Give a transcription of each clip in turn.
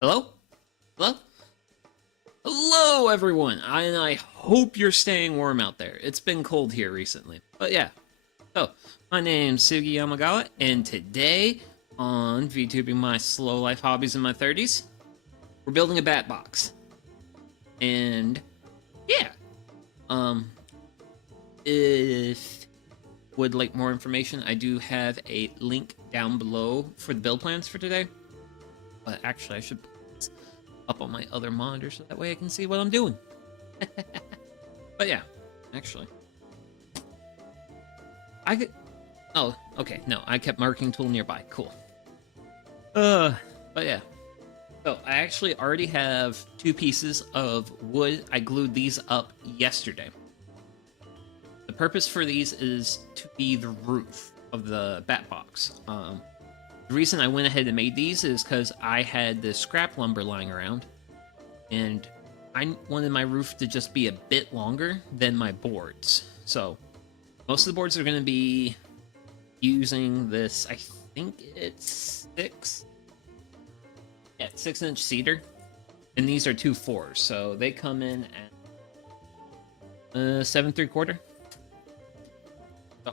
Hello? Hello? Hello, everyone! I hope you're staying warm out there. It's been cold here recently. But yeah. So, my name's Sugi Yamagawa, and today on VTubing my slow life hobbies in my 30s, we're building a bat box. And yeah. If would like more information, I do have a link down below for the build plans for today. But actually, I should put this up on my other monitor so that way I can see what I'm doing. But yeah, actually, I could. Oh, okay. No, I kept marking tool nearby. Cool. But yeah. So I actually already have 2 pieces of wood. I glued these up yesterday. The purpose for these is to be the roof of the bat box. The reason I went ahead and made these is because I had the scrap lumber lying around, and I wanted my roof to just be a bit longer than my boards. So most of the boards are going to be using this, I think it's 6-inch cedar, and these are 2/4, so they come in at 7 3/4. So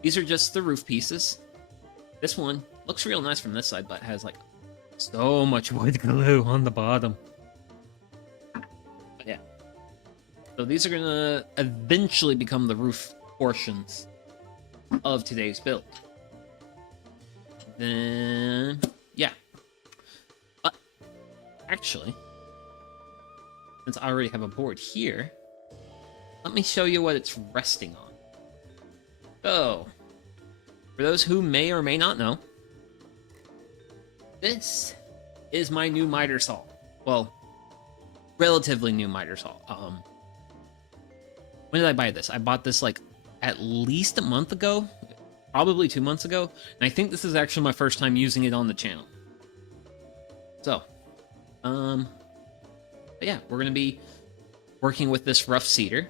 these are just the roof pieces. This one looks real nice from this side, but has like so much wood glue on the bottom. But yeah. So these are gonna eventually become the roof portions of today's build. Then yeah. But actually, since I already have a board here, let me show you what it's resting on. So, for those who may or may not know, this is my new miter saw. Well, relatively new miter saw. When did I buy this? I bought this like at least a month ago, probably 2 months ago, and I think this is actually my first time using it on the channel. So, but yeah, we're gonna be working with this rough cedar.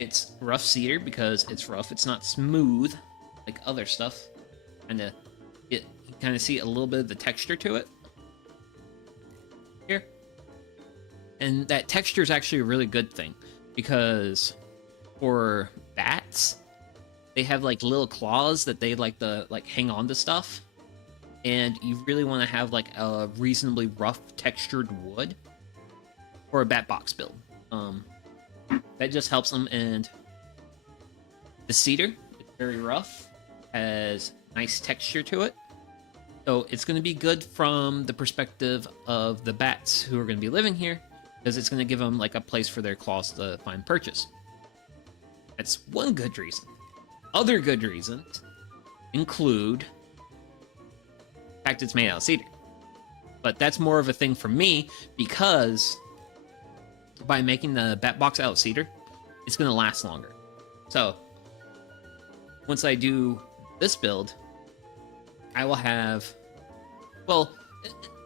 It's rough cedar because it's rough. It's not smooth like other stuff. And you kind of see a little bit of the texture to it here. And that texture is actually a really good thing, because for bats, they have like little claws that they like to like hang on to stuff, and you really want to have like a reasonably rough textured wood for a bat box build. That just helps them. And the cedar is very rough, has nice texture to it, so it's going to be good from the perspective of the bats who are going to be living here, because it's going to give them like a place for their claws to find purchase. That's one good reason. Other good reasons include the fact it's made out of cedar, but that's more of a thing for me, because by making the bat box out of cedar, it's going to last longer. So once I do this build, I will have, well,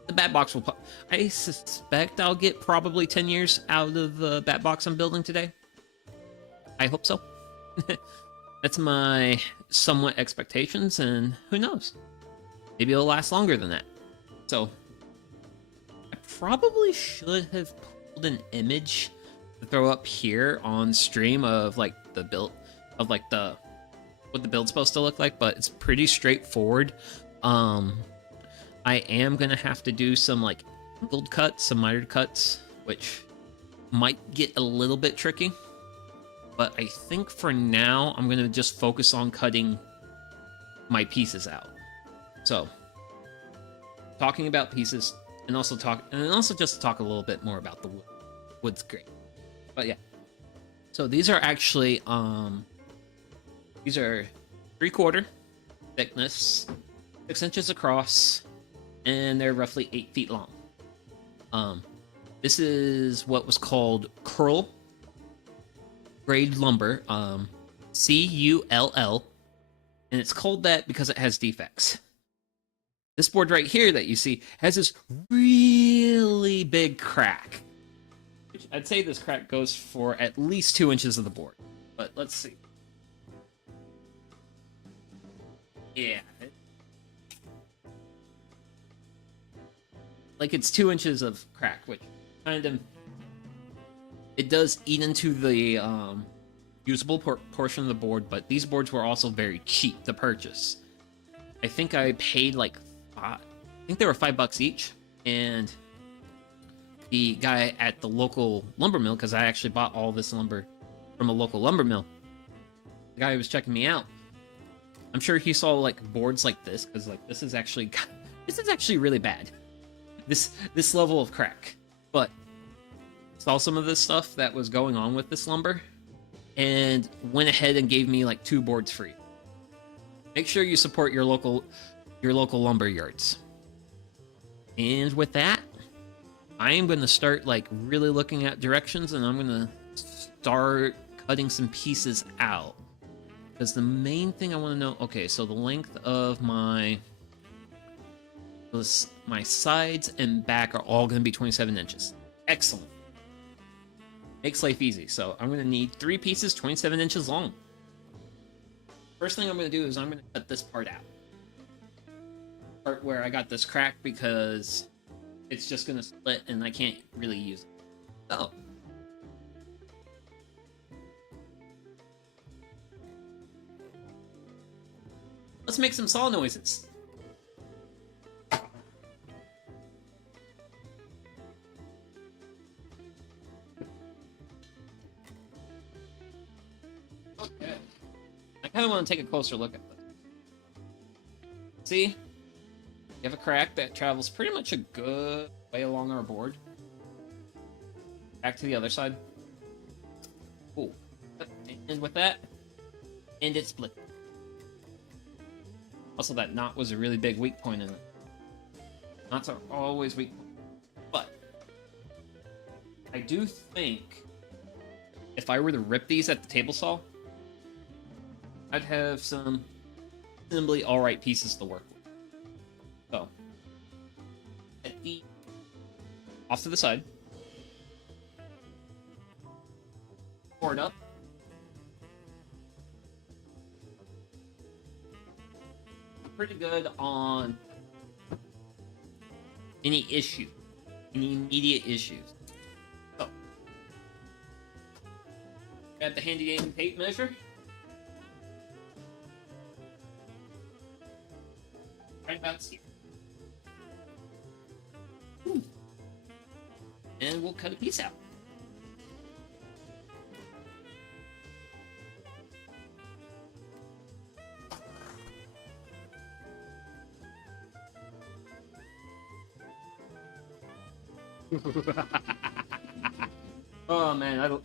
the bat box will, I suspect I'll get probably 10 years out of the bat box I'm building today. I hope so. That's my somewhat expectations, and who knows? Maybe it'll last longer than that. So I probably should have pulled an image to throw up here on stream of like the build, of like the what the build's supposed to look like, but it's pretty straightforward. I am gonna have to do some like angled cuts, some mitered cuts, which might get a little bit tricky. But I think for now, I'm gonna just focus on cutting my pieces out. So, talking about pieces, and also just talk a little bit more about the wood. Wood's great, but yeah. So these are actually these are 3/4 thickness, 6 inches across, and they're roughly 8 feet long. This is what was called curl grade lumber, CULL, and it's called that because it has defects. This board right here that you see has this really big crack. I'd say this crack goes for at least 2 inches of the board, but let's see. Yeah. like it's 2 inches of crack, which kind of it does eat into the usable portion of the board. But these boards were also very cheap to purchase. I think I paid like I think they were $5 each, and the guy at the local lumber mill, because I actually bought all this lumber from a local lumber mill. The guy who was checking me out, I'm sure he saw like boards like this, because like this is actually really bad. This level of crack. But saw some of this stuff that was going on with this lumber, and went ahead and gave me like 2 boards free. Make sure you support your local lumber yards. And with that, I am going to start like really looking at directions, and I'm going to start cutting some pieces out. Because the main thing I want to know, okay, so the length of my sides and back are all going to be 27 inches. Excellent. Makes life easy. So I'm going to need 3 pieces 27 inches long. First thing I'm going to do is I'm going to cut this part out. Part where I got this crack, because it's just going to split and I can't really use it. Oh. Let's make some saw noises. Okay. I kind of want to take a closer look at this. See? You have a crack that travels pretty much a good way along our board. Back to the other side. Cool. And with that, and it split. Also, that knot was a really big weak point in it. Knots are always weak points. But I do think if I were to rip these at the table saw, I'd have some reasonably alright pieces to work with. So, at the off to the side, pour it up. Pretty good on any immediate issues. So, got the handy dandy tape measure. Right about here. And we'll cut a piece out. Oh man,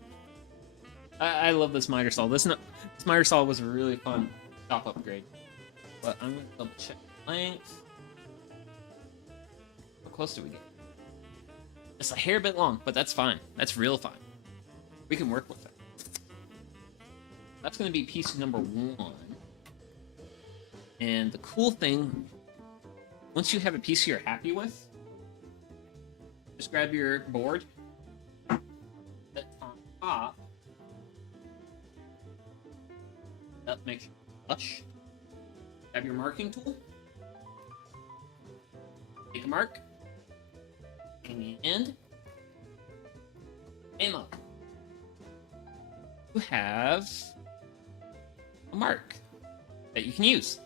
I love this miter saw. This miter saw was a really fun shop upgrade. But I'm gonna double check length. How close do we get? It's a hair bit long, but that's fine. That's real fine. We can work with it. That's gonna be piece number 1. And the cool thing, once you have a piece you're happy with, just grab your board, set on top, that makes it flush. Grab your marking tool, take a mark, and aim up. You have a mark that you can use.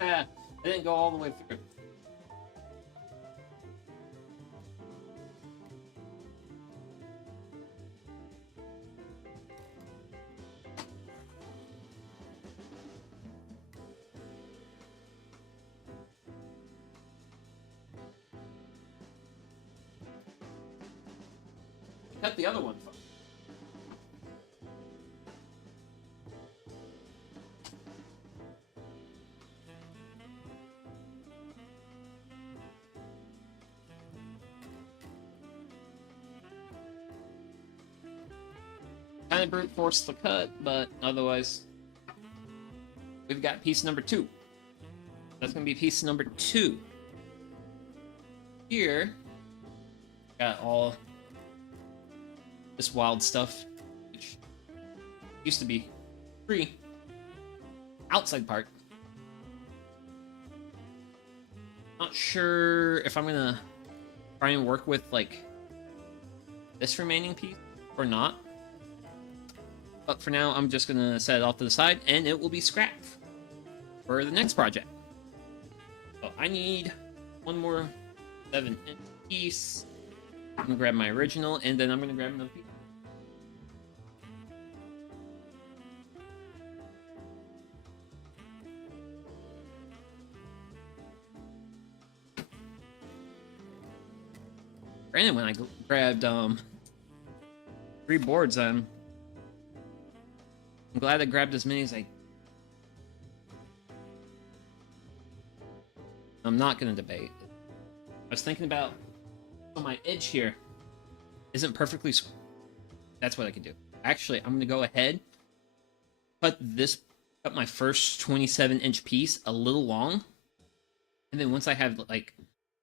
I didn't go all the way through. Cut the other one first. Kind of brute force the cut, but otherwise we've got piece number 2. That's gonna be piece number 2. Here, got all this wild stuff, which used to be free. Outside part. Not sure if I'm gonna try and work with like this remaining piece or not. But for now, I'm just gonna set it off to the side, and it will be scrap for the next project. So I need one more 7-inch piece. I'm gonna grab my original, and then I'm gonna grab another piece. Granted, when I grabbed 3 boards, I'm glad I grabbed as many as I'm not gonna debate. I was thinking about my edge here isn't perfectly. That's what I can do. Actually, I'm gonna go ahead, cut my first 27-inch piece a little long, and then once I have like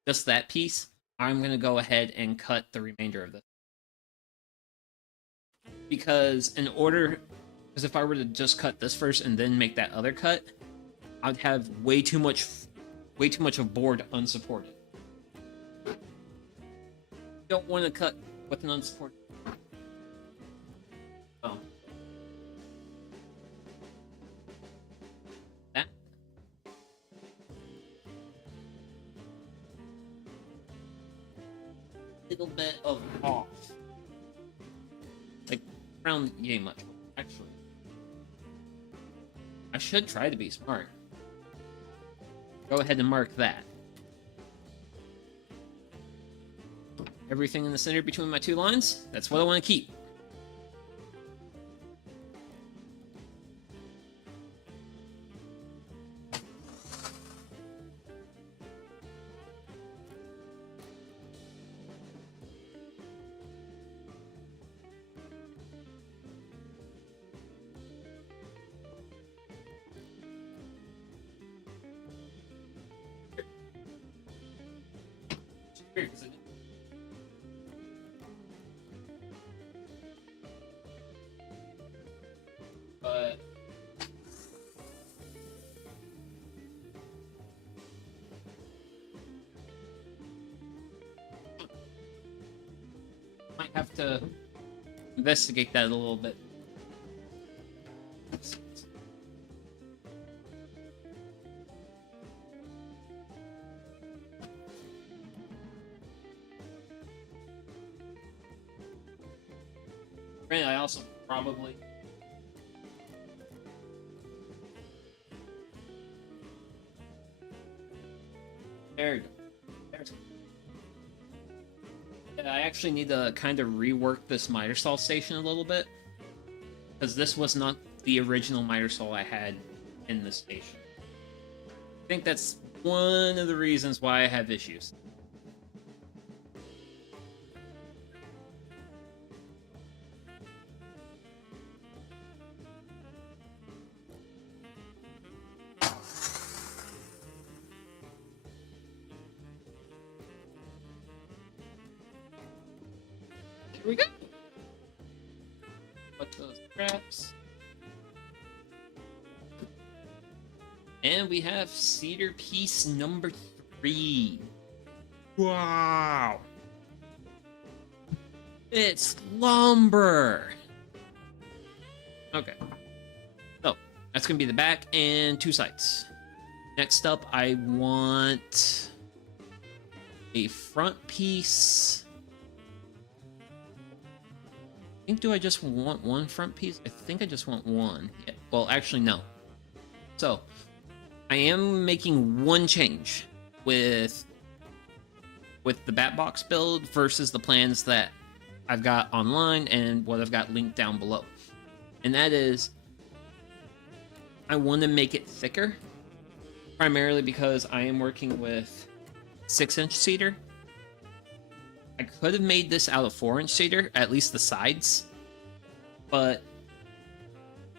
just that piece, I'm gonna go ahead and cut the remainder of this. Because if I were to just cut this first and then make that other cut, I'd have way too much of board unsupported. Don't want to cut with an unsupported. Oh. That. Little bit of off. Like, around yay much, actually. I should try to be smart. Go ahead and mark that. Everything in the center between my 2 lines, that's what I want to keep. But might have to investigate that a little bit. I also probably there you go. There's... Yeah, I actually need to kind of rework this miter saw station a little bit, because this was not the original miter saw I had in the station. I think that's one of the reasons why I have issues. Here we go. Put those scraps. And we have cedar piece number 3. Wow. It's lumber. Okay. So, that's going to be the back and 2 sides. Next up, I want a front piece. Do I just want 1 front piece? I think I just want 1. Yeah. Well, actually, no. So, I am making 1 change with the bat box build versus the plans that I've got online and what I've got linked down below. And that is, I want to make it thicker, primarily because I am working with 6-inch cedar. I could have made this out of 4-inch cedar, at least the sides, but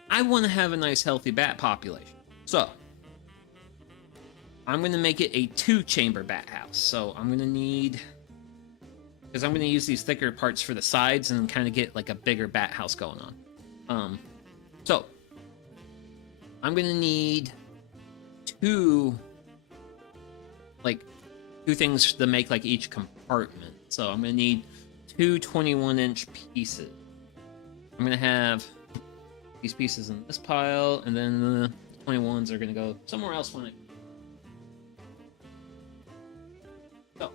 I want to have a nice healthy bat population. So I'm gonna make it a 2-chamber bat house. So I'm gonna need, because I'm gonna use these thicker parts for the sides and kind of get like a bigger bat house going on. So I'm gonna need two things to make like each compartment. So I'm gonna need two 21-inch pieces. I'm gonna have these pieces in this pile, and then the 21s are gonna go somewhere else when So,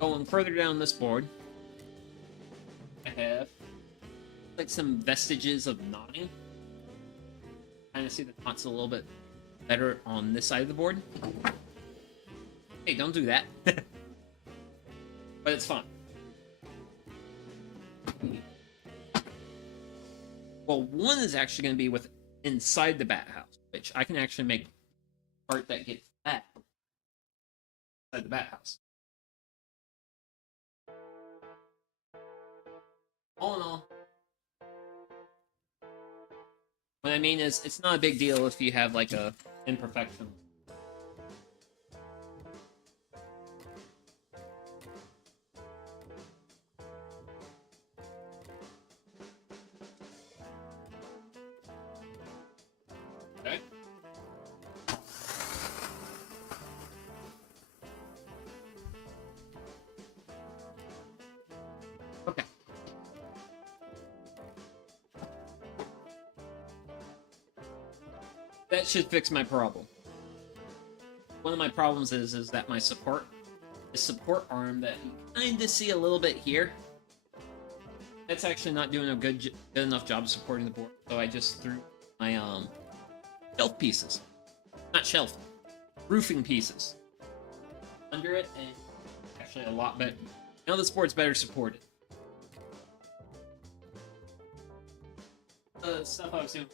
going further down this board, I have like some vestiges of knotting. Kind of see the knots a little bit better on this side of the board. Hey, don't do that. But it's fun. Well, one is actually going to be with inside the bat house, which I can actually make part that gets that inside the bat house. All in all, what I mean is, it's not a big deal if you have like a imperfection. Okay. Okay. That should fix my problem. One of my problems is that my support arm that you kind of see a little bit here, that's actually not doing a good enough job supporting the board. So I just threw my shelf pieces, not shelf, roofing pieces under it, and actually a lot better. Now this board's better supported. The stuff I was doing.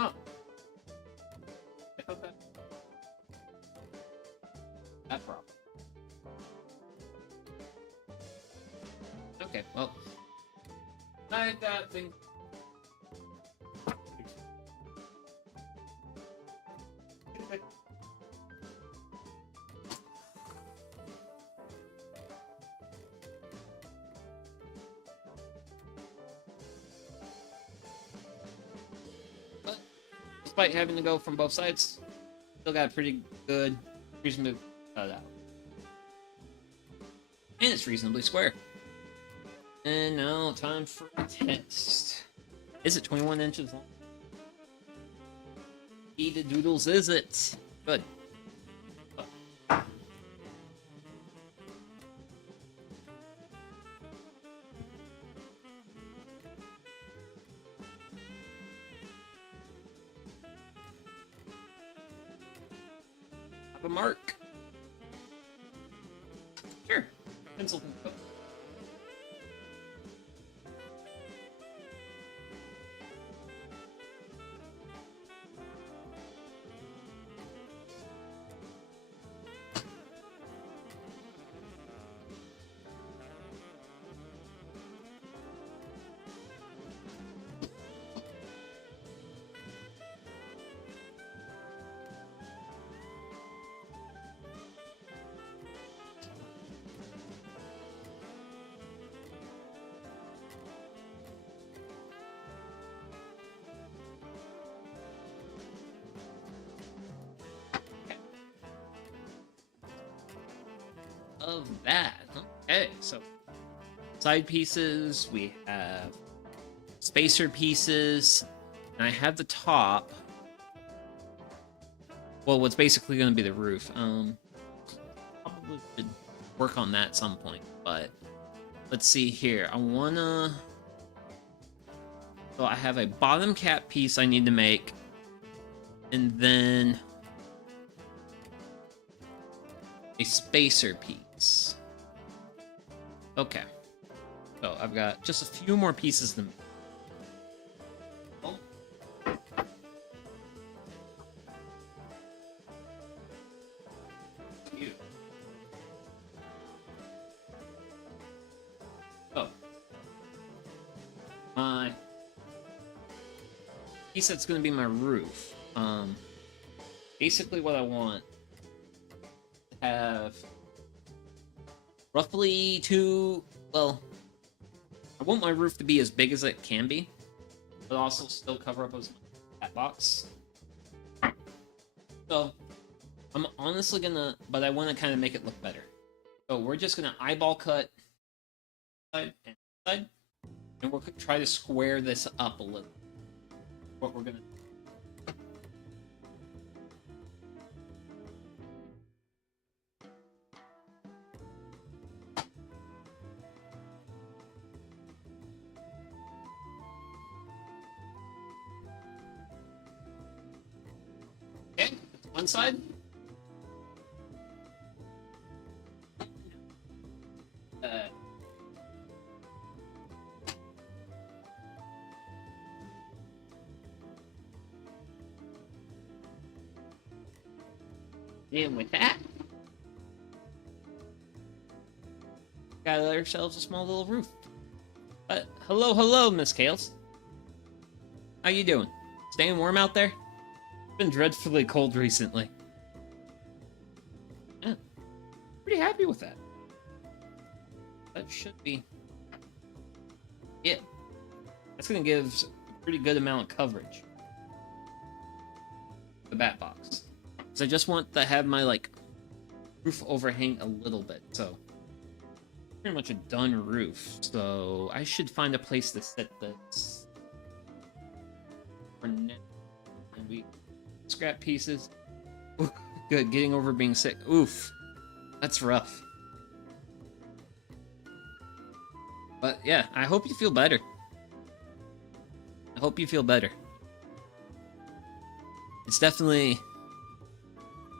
Oh. I thought that problem. Okay, well, I got things. But despite having to go from both sides, still got a pretty good reasonably cut out. And it's reasonably square. And now time for a test. Is it 21 inches long? Eat the doodles, is it? Good. Have a mark. Sure. Pencil can go. Of that. Okay, so side pieces, we have spacer pieces, and I have the top. Well, what's basically going to be the roof. Probably should work on that at some point, but let's see here. So I have a bottom cap piece I need to make, and then a spacer piece. Okay. So I've got just a few more pieces to make. Oh. Cute. Oh. My piece that's going to be my roof. Basically what I want to have roughly well, I want my roof to be as big as it can be, but also still cover up as my cat box. So I'm honestly gonna, but I want to kind of make it look better. So we're just gonna eyeball cut side and side, and we'll try to square this up a little. What we're gonna. Okay, that's one side. And with that, got ourselves a small little roof. But hello, Miss Kales. How you doing? Staying warm out there? It's been dreadfully cold recently. Yeah, pretty happy with that. That should be it. That's gonna give a pretty good amount of coverage. The bat box. So I just want to have my like roof overhang a little bit, so pretty much a done roof. So I should find a place to set this for now. And we scrap pieces. Ooh, good, getting over being sick. Oof, that's rough. But yeah, I hope you feel better. I hope you feel better. It's definitely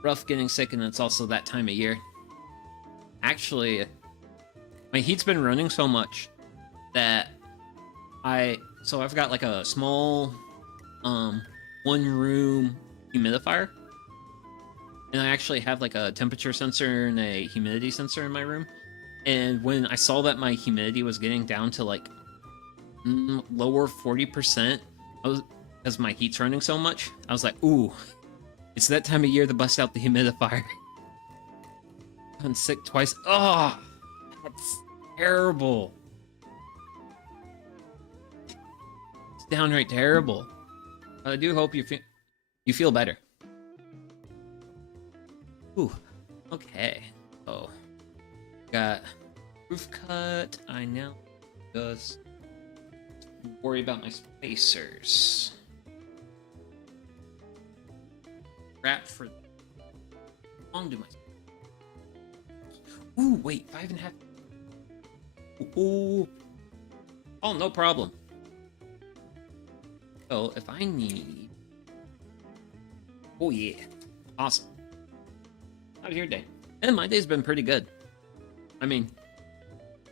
rough getting sick, and it's also that time of year. Actually, my heat's been running so much that I've got like a small one room humidifier, and I actually have like a temperature sensor and a humidity sensor in my room. And when I saw that my humidity was getting down to like lower 40%, because my heat's running so much, I was like, ooh, it's that time of year to bust out the humidifier. I'm sick twice. Oh, that's terrible. It's downright terrible. But I do hope you feel better. Ooh, okay. Oh, got roof cut. I now just worry about my spacers. Wrap for how long do my ooh wait 5.5 ooh oh no problem. So if I need oh yeah awesome. How's your day? And my day's been pretty good. I mean,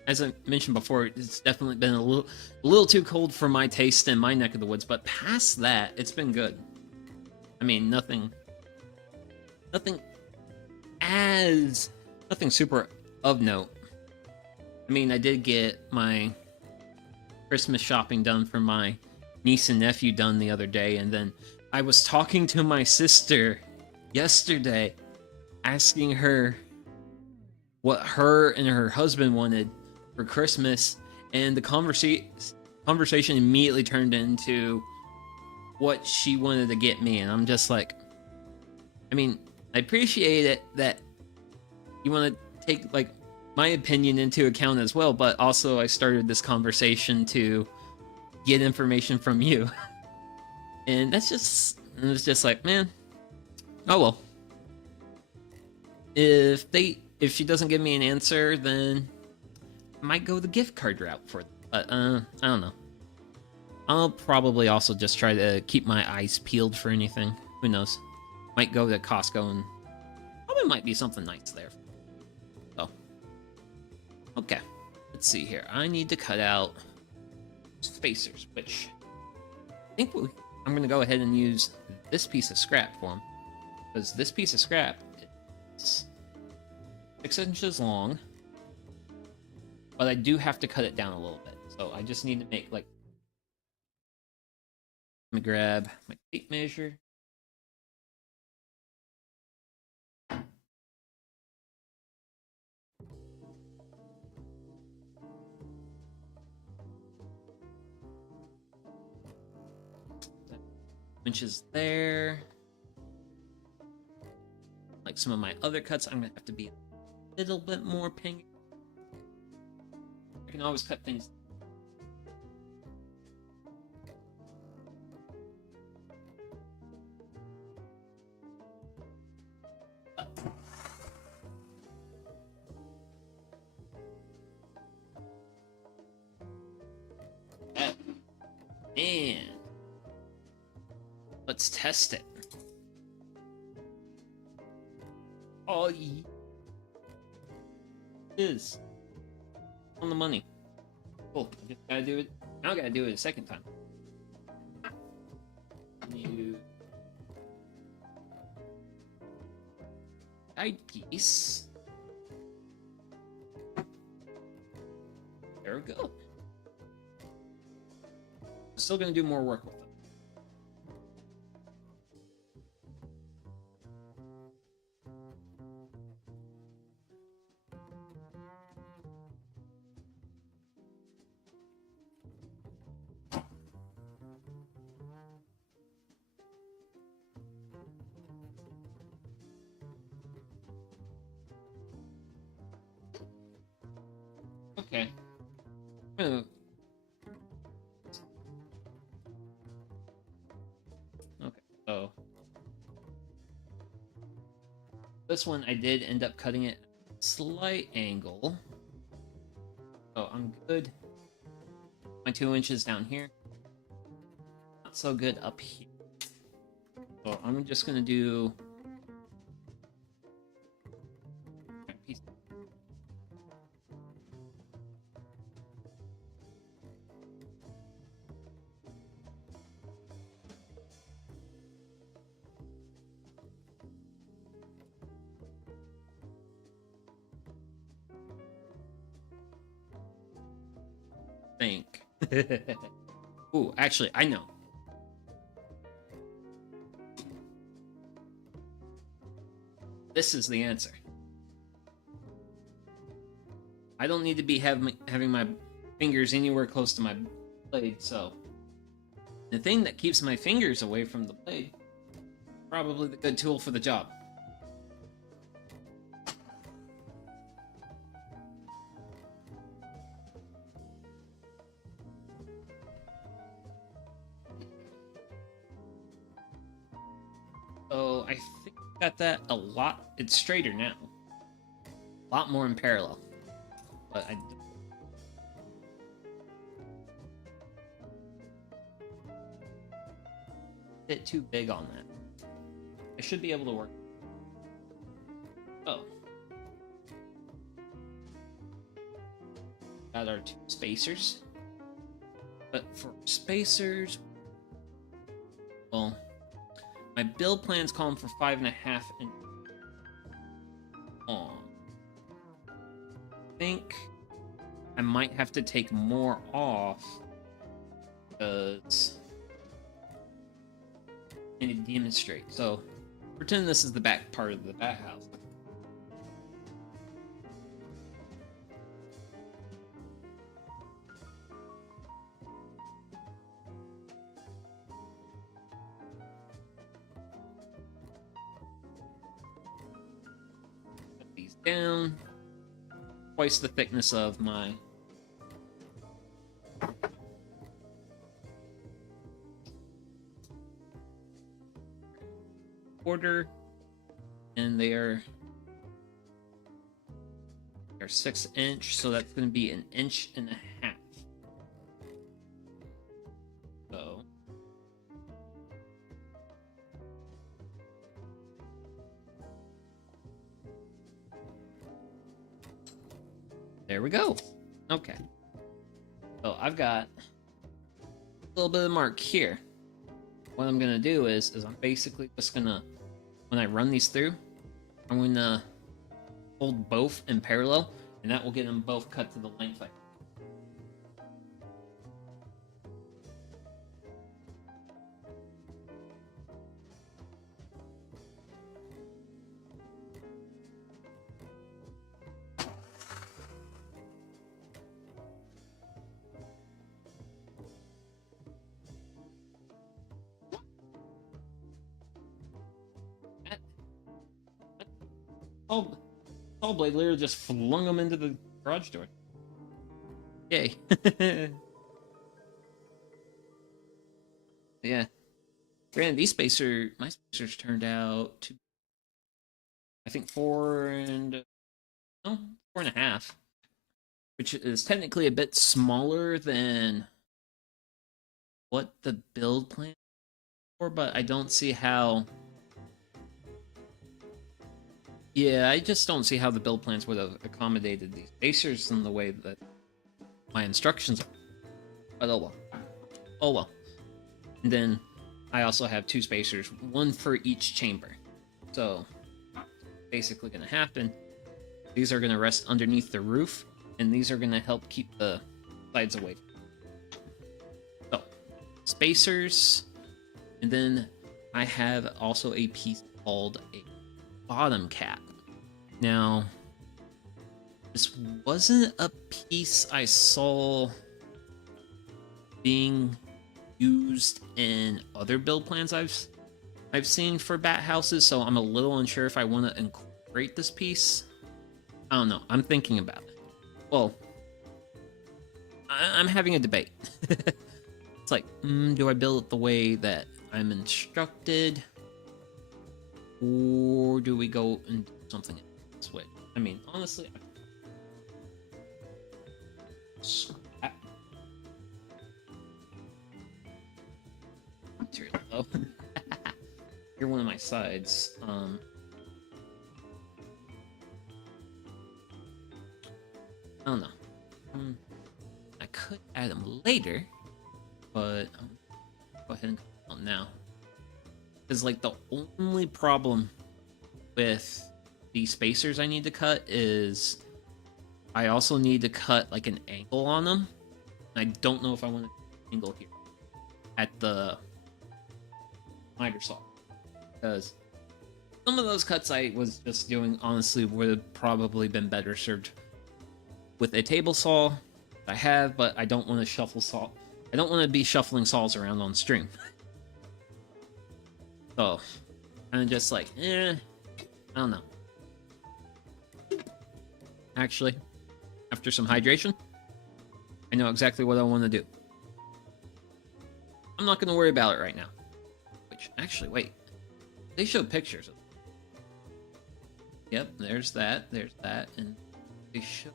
as I mentioned before, it's definitely been a little too cold for my taste in my neck of the woods, but past that, it's been good. I mean, nothing super of note. I mean, I did get my Christmas shopping done for my niece and nephew done the other day, and then I was talking to my sister yesterday, asking her what her and her husband wanted for Christmas, and the conversation immediately turned into what she wanted to get me, and I'm just like, I mean, I appreciate it that you want to take like my opinion into account as well, but also I started this conversation to get information from you. And it's just like, man, oh well. If she doesn't give me an answer, then I might go the gift card route for them. But I don't know. I'll probably also just try to keep my eyes peeled for anything. Who knows? Might go to Costco and probably might be something nice there. So, okay. let's see here. I need to cut out spacers, which I think I'm going to go ahead and use this piece of scrap for them. Because this piece of scrap is 6 inches long, but I do have to cut it down a little bit. So I just need to make like, let me grab my tape measure. Inches there. Like some of my other cuts, I'm gonna have to be a little bit more pink. I can always cut things. And let's test it. Oh, it is on the money. Cool. I just gotta do it. Now I gotta do it a second time. New side piece. There we go. Still gonna do more work with them. Okay. Okay, so this one I did end up cutting it at a slight angle. So I'm good. My 2 inches down here. Not so good up here. So I'm just gonna do piece. Think. Ooh, actually, I know. This is the answer. I don't need to be having my fingers anywhere close to my blade, so the thing that keeps my fingers away from the blade is probably the good tool for the job. So I think I got that a lot. It's straighter now. A lot more in parallel. But I bit too big on that. I should be able to work. Oh. Got our 2 spacers. But for spacers, well, my build plans call them for 5.5 inches long. I think I might have to take more off because I need to demonstrate. So pretend this is the back part of the bat house. Put these down. Twice the thickness of my quarter, and they are 6 inch, so that's going to be 1.5 inches. So there we go. Okay. So I've got a little bit of mark here. What I'm gonna do is I'm basically just gonna, when I run these through, I'm gonna hold both in parallel, and that will get them both cut to the length I. Saw blade literally just flung them into the garage door. Yay. Yeah. Granted, my spacers turned out to, I think, 4.5, which is technically a bit smaller than what the build plan for, but I don't see how. Yeah, I just don't see how the build plans would have accommodated these spacers in the way that my instructions are. But oh well. Oh well. And then I also have 2 spacers, 1 for each chamber. So, basically going to happen, these are going to rest underneath the roof, and these are going to help keep the sides away. So, spacers, and then I have also a piece called a bottom cap. Now, this wasn't a piece I saw being used in other build plans I've seen for bat houses, so I'm a little unsure if I want to incorporate this piece. I don't know. I'm thinking about it. Well, I'm having a debate. It's like, do I build it the way that I'm instructed, or do we go and do something this way? I mean, honestly, material though. You're one of my sides. I don't know. I could add them later, but go ahead and cut them now. Because like the only problem with the spacers I need to cut is I also need to cut like an angle on them. I don't know if I want to angle here at the miter saw, because some of those cuts I was just doing honestly would have probably been better served with a table saw I have, but I don't want to shuffle saw. I don't want to be shuffling saws around on stream. So, I'm just like, I don't know. Actually, after some hydration, I know exactly what I want to do. I'm not going to worry about it right now. Which, actually, wait. They showed pictures of it. Yep, there's that, and they show.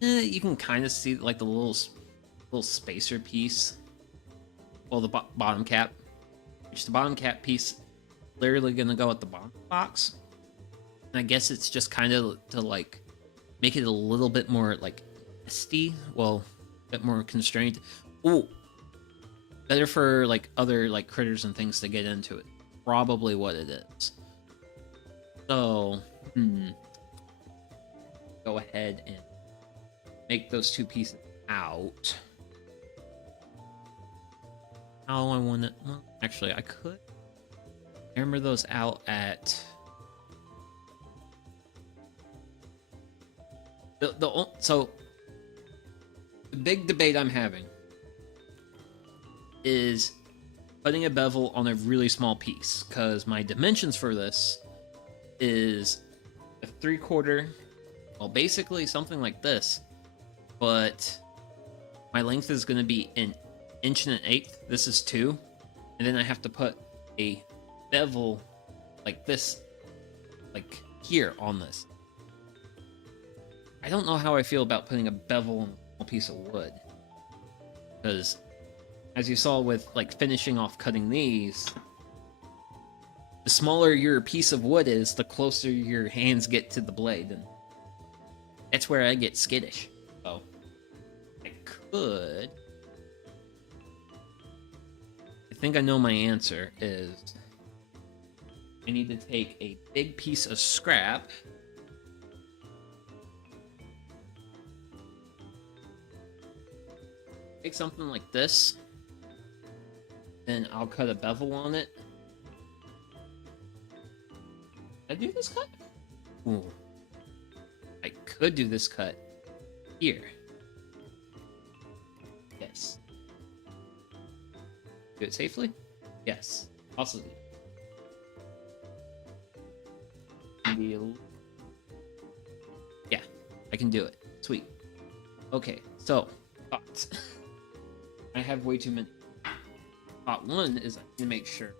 You can kind of see like the little spacer piece. Well, the bottom cap. Which the bottom cap piece literally going to go at the bottom box. And I guess it's just kind of to like make it a little bit more like nesty. Well, a bit more constrained. Ooh. Better for like other like critters and things to get into it. Probably what it is. So, go ahead and make those 2 pieces out. How I want to... Well, actually, I could hammer those out at... So, the big debate I'm having is putting a bevel on a really small piece, because my dimensions for this is a 3/4, well, basically something like this, but my length is going to be an 1.125. This is 2, and then I have to put a bevel like this, like here on this. I don't know how I feel about putting a bevel on a piece of wood, because as you saw with like finishing off cutting these, the smaller your piece of wood is, the closer your hands get to the blade. That's where I get skittish. So I could. I think I know my answer is I need to take a big piece of scrap. Take something like this. Then I'll cut a bevel on it. Did I do this cut? Ooh. I could do this cut here. Yes. Do it safely? Yes. Also, yeah, I can do it. Sweet. Okay, so thoughts. I have way too many. Thought one is I need to make sure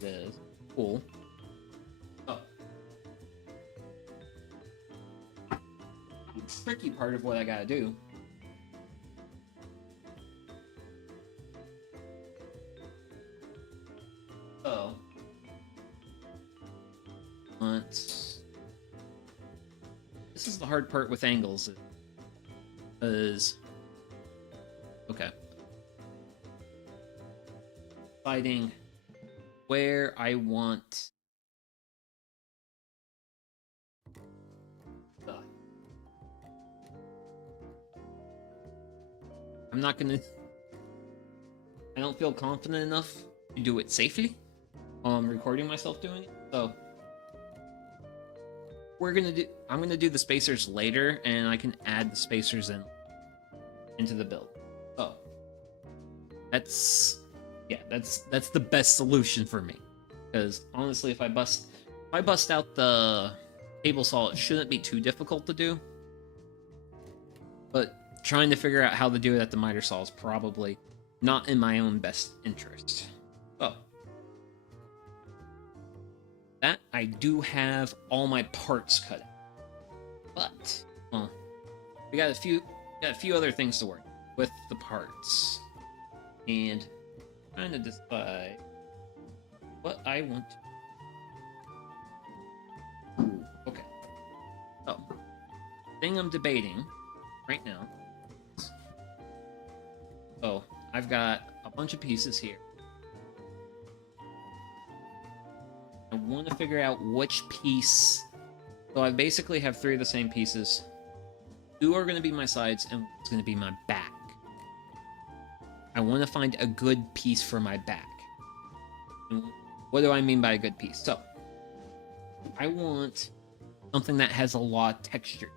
the cool. Oh. The tricky part of what I gotta do. So once this is the hard part with angles is okay. Deciding where I want I'm not gonna I don't feel confident enough to do it safely while I'm recording myself doing it, so I'm gonna do the spacers later, and I can add the spacers into the build. Oh, that's the best solution for me, because honestly, if I bust out the table saw, it shouldn't be too difficult to do. But trying to figure out how to do it at the miter saw is probably not in my own best interest. Oh. That I do have all my parts cut out. But well, we got a few other things to work with the parts. And trying to decide what I want to. Ooh, okay. So, thing I'm debating right now. So, I've got a bunch of pieces here. I want to figure out which piece. So I basically have 3 of the same pieces. 2 are going to be my sides, and 1's going to be my back. I want to find a good piece for my back. And what do I mean by a good piece? So, I want something that has a lot of texture.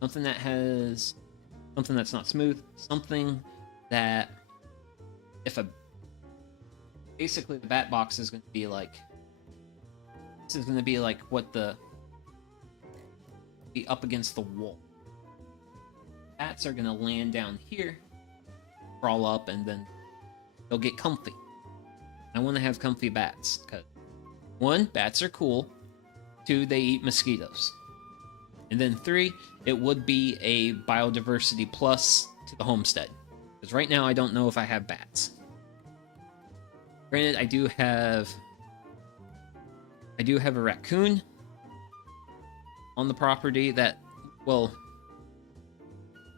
Something that's not smooth. Something that basically the bat box is going to be like, this is going to be like what be up against the wall. Bats are going to land down here, crawl up, and then they'll get comfy. I want to have comfy bats, because 1, bats are cool. 2, they eat mosquitoes. And then 3, it would be a biodiversity plus to the homestead. Because right now I don't know if I have bats. Granted, I do have a raccoon on the property that, well,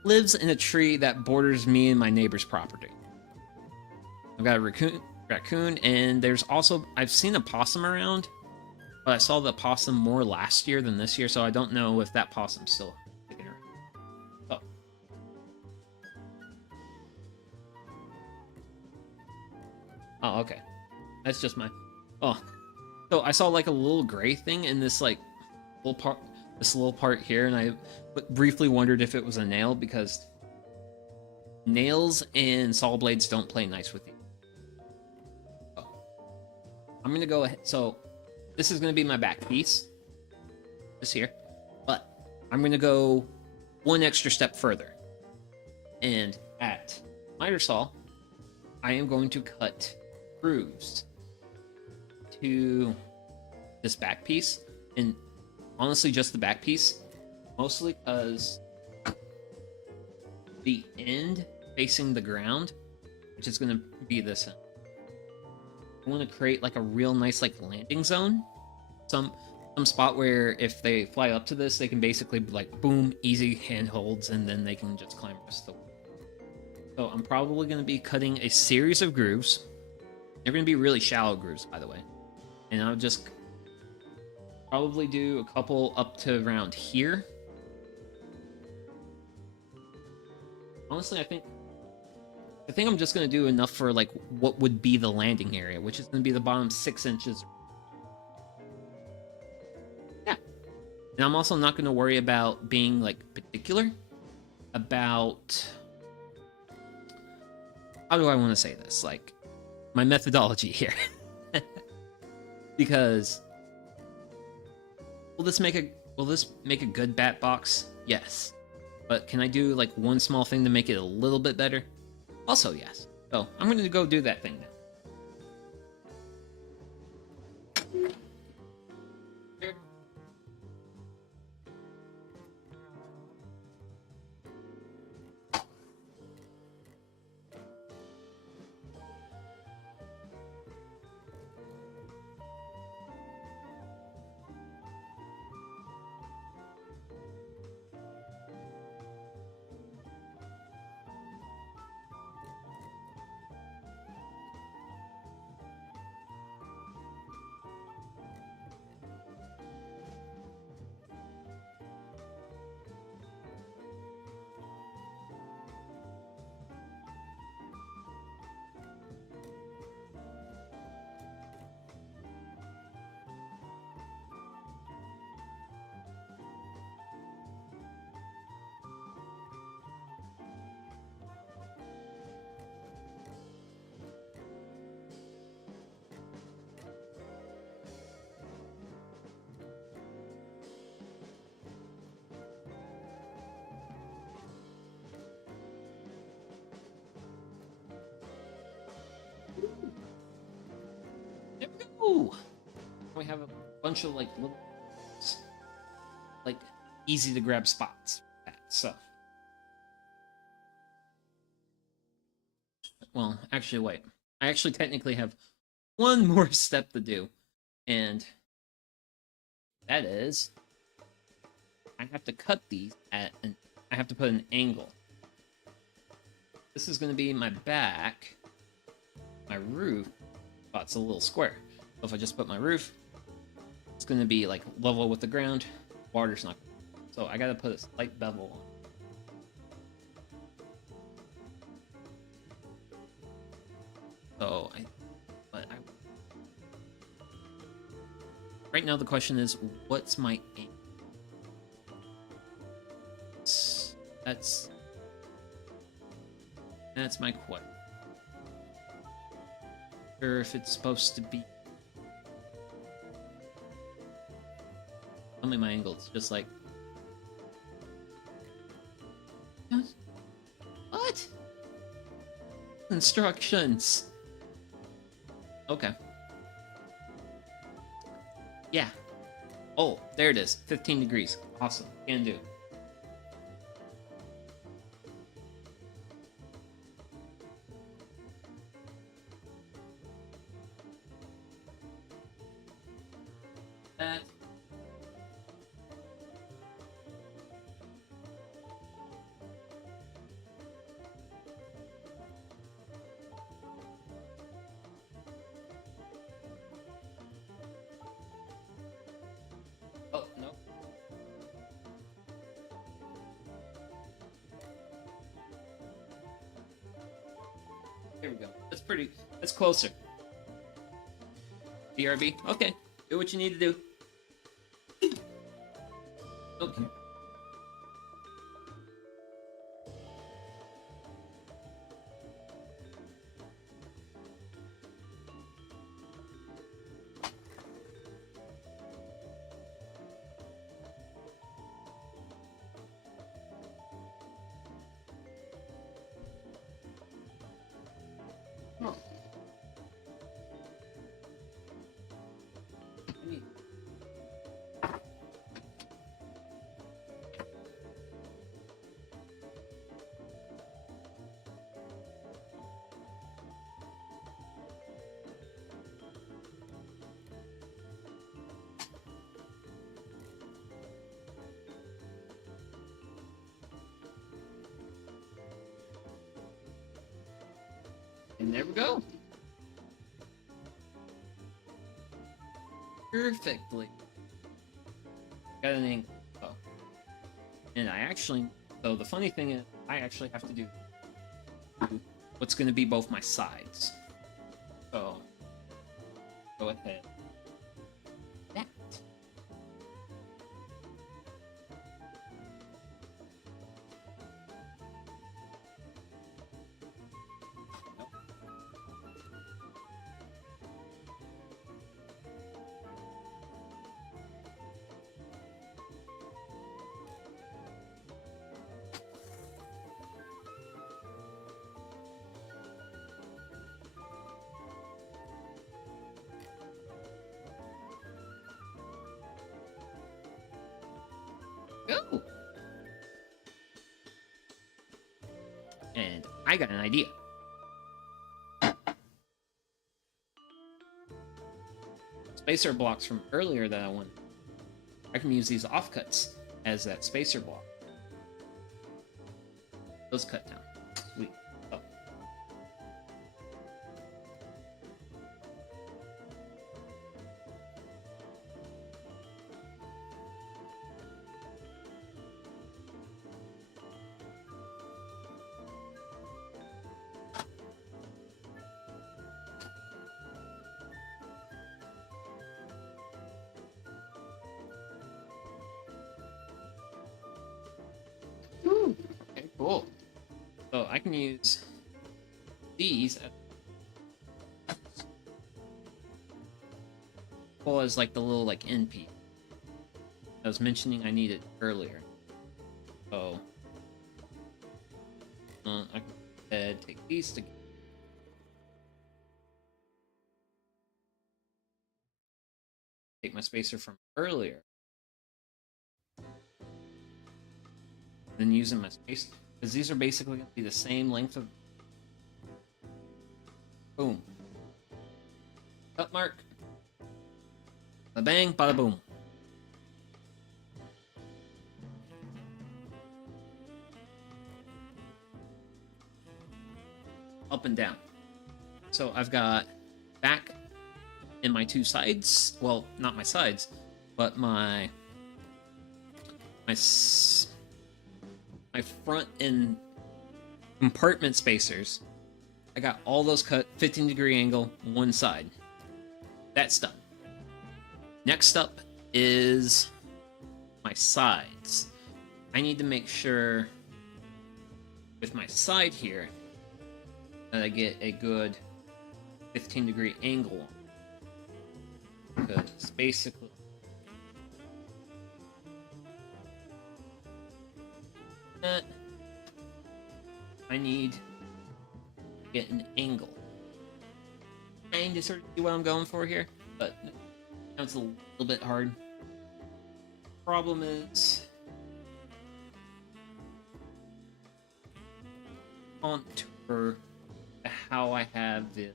lives in a tree that borders me and my neighbor's property. I've got a raccoon, and there's also, I've seen a possum around, but I saw the possum more last year than this year, so I don't know if that possum's still sticking around. Oh, okay. That's just my... Oh. So I saw like a little gray thing in this like little part here, and I briefly wondered if it was a nail, because nails and saw blades don't play nice with you. Oh. I'm gonna go ahead. So this is gonna be my back piece, this here, but I'm gonna go one extra step further, and at miter saw, I am going to cut grooves to this back piece, and honestly just the back piece, mostly because the end facing the ground, which is going to be this end, I want to create like a real nice like landing zone. some spot where if they fly up to this, they can basically be like, boom, easy handholds, and then they can just climb the rest of the way. So I'm probably going to be cutting a series of grooves. They're going to be really shallow grooves, by the way. And I'll just probably do a couple up to around here. Honestly, I think I'm just going to do enough for like what would be the landing area, which is going to be the bottom 6 inches. Yeah. And I'm also not going to worry about being like particular about, how do I want to say this? Like my methodology here. Because will this make a good bat box? Yes. But can I do like one small thing to make it a little bit better? Also yes. So I'm going to go do that thing now. There we go. We have a bunch of like little, like easy to grab spots. So, well, actually, wait. I actually technically have one more step to do, and that is I have to cut these at an. I have to put an angle. This is going to be my back. My roof. Oh, it's a little square. So if I just put my roof, it's going to be like level with the ground. Water's not. So I got to put a slight bevel on. So right now the question is, what's my aim? That's my question. Sure if it's supposed to be. Tell me my angle. It's just like. What? Instructions. Okay. Yeah. Oh, there it is. 15 degrees. Awesome. Can do. That. Oh, no. Here we go. That's closer. BRB? Okay. Do what you need to do. Okay. Oh. And there we go. Perfectly. Got an angle. Oh. And I actually... So the funny thing is, I actually have to do what's going to be both my sides. So, go ahead. That. Go. And I got an idea. Spacer blocks from earlier that I want. I can use these offcuts as that spacer block. Those cut down. Sweet. Oh. Ooh. Okay, cool. So I can use these as well as like the little like end piece I was mentioning I needed earlier. So I can go ahead, take these to take my spacer from earlier, then using my space because these are basically going to be the same length of. Boom. Cut mark. Bada bang, bada boom. Up and down. So I've got back in my two sides. Well, not my sides, but my front and compartment spacers. I got all those cut 15-degree angle one side. That's done. Next up is my sides. I need to make sure with my side here that I get a good 15-degree angle on. Because basically that I need to get an angle. Kind of sort of see what I'm going for here, but now it's a little bit hard. Problem is contour how I have this.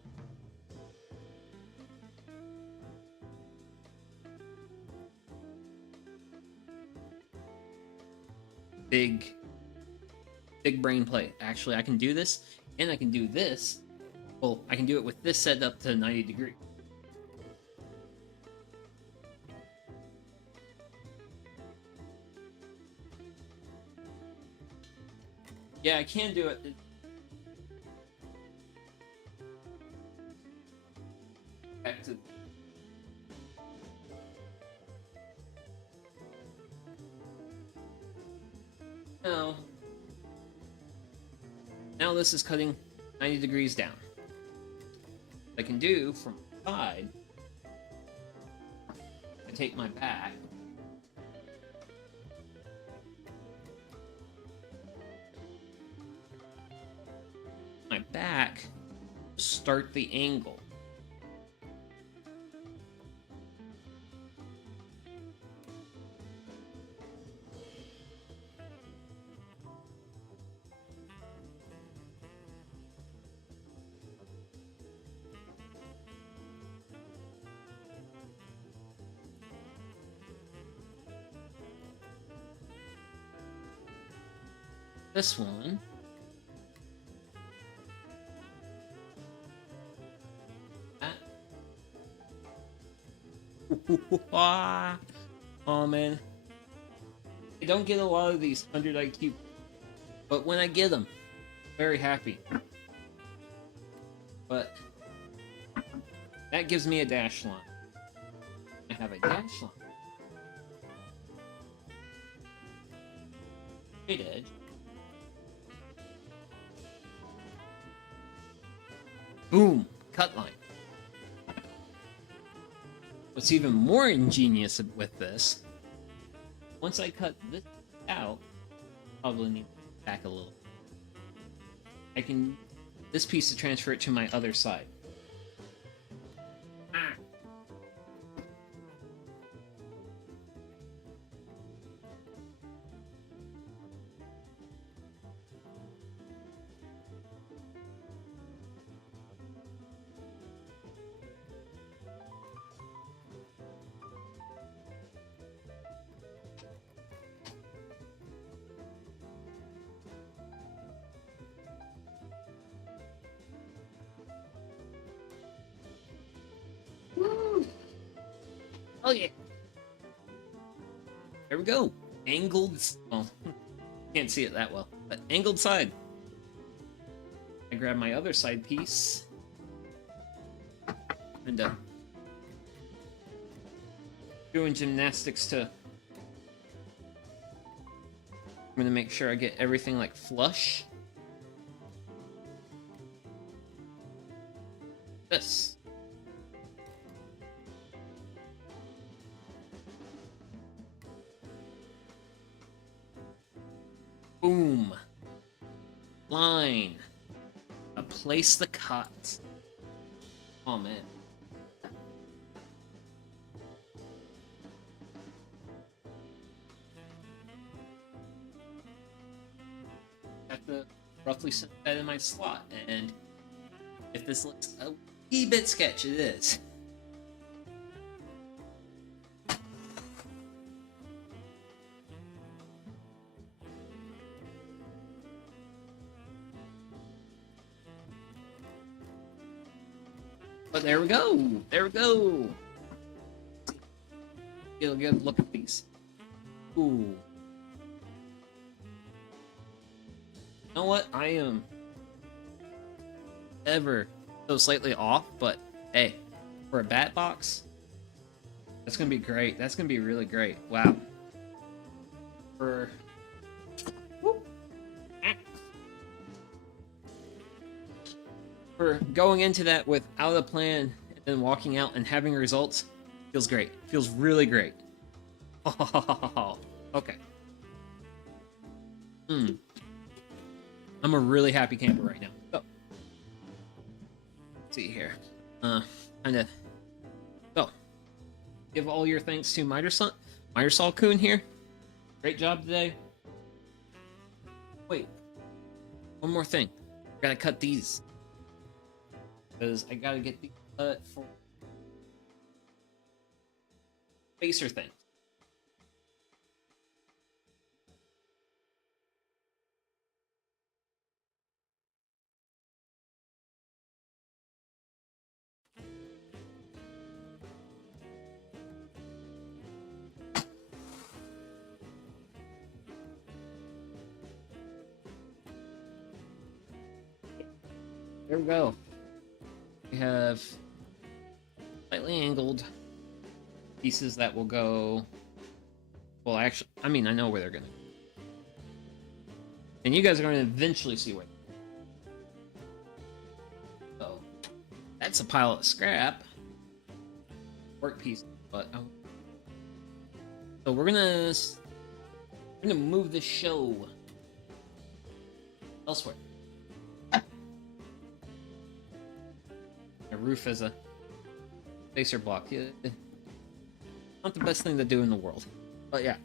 Big brain play. Actually, I can do this, and I can do this. Well, I can do it with this set up to 90 degrees. Yeah, I can do it. Back to now this is cutting 90 degrees down. What I can do from the side, I take my back, start the angle. This one Oh man, I don't get a lot of these 100 IQ, but when I get them, very happy. But that gives me a dash line. I have a dash line. Straight edge. Boom! Cut line. What's even more ingenious with this, once I cut this out, probably need to back a little. I can this piece to transfer it to my other side. Oh yeah. There we go. Angled. Well, can't see it that well, but angled side. I grab my other side piece and doing gymnastics to. I'm gonna make sure I get everything like flush. This. Boom. Line. Place the cut. Oh man. Have to roughly set that in my slot, and if this looks a wee bit sketchy, it is. But there we go. There we go. Get a good look at these. Ooh. You know what? I am ever so slightly off, but hey, for a bat box, that's gonna be great. That's gonna be really great. Wow. For going into that without a plan and then walking out and having results feels great. Feels really great. Oh, okay. I'm a really happy camper right now. So, let's see here. Kinda. So, give all your thanks to Mitersol-kun here. Great job today. Wait. One more thing. Gotta cut these. Because I gotta get the cut for spacer thing. There we go. We have slightly angled pieces that will go. Well, actually, I mean, I know where they're gonna. And you guys are going to eventually see where. So, that's a pile of scrap. Work piece, but so we're gonna move the show elsewhere. A roof as a spacer block. Yeah, not the best thing to do in the world, but yeah.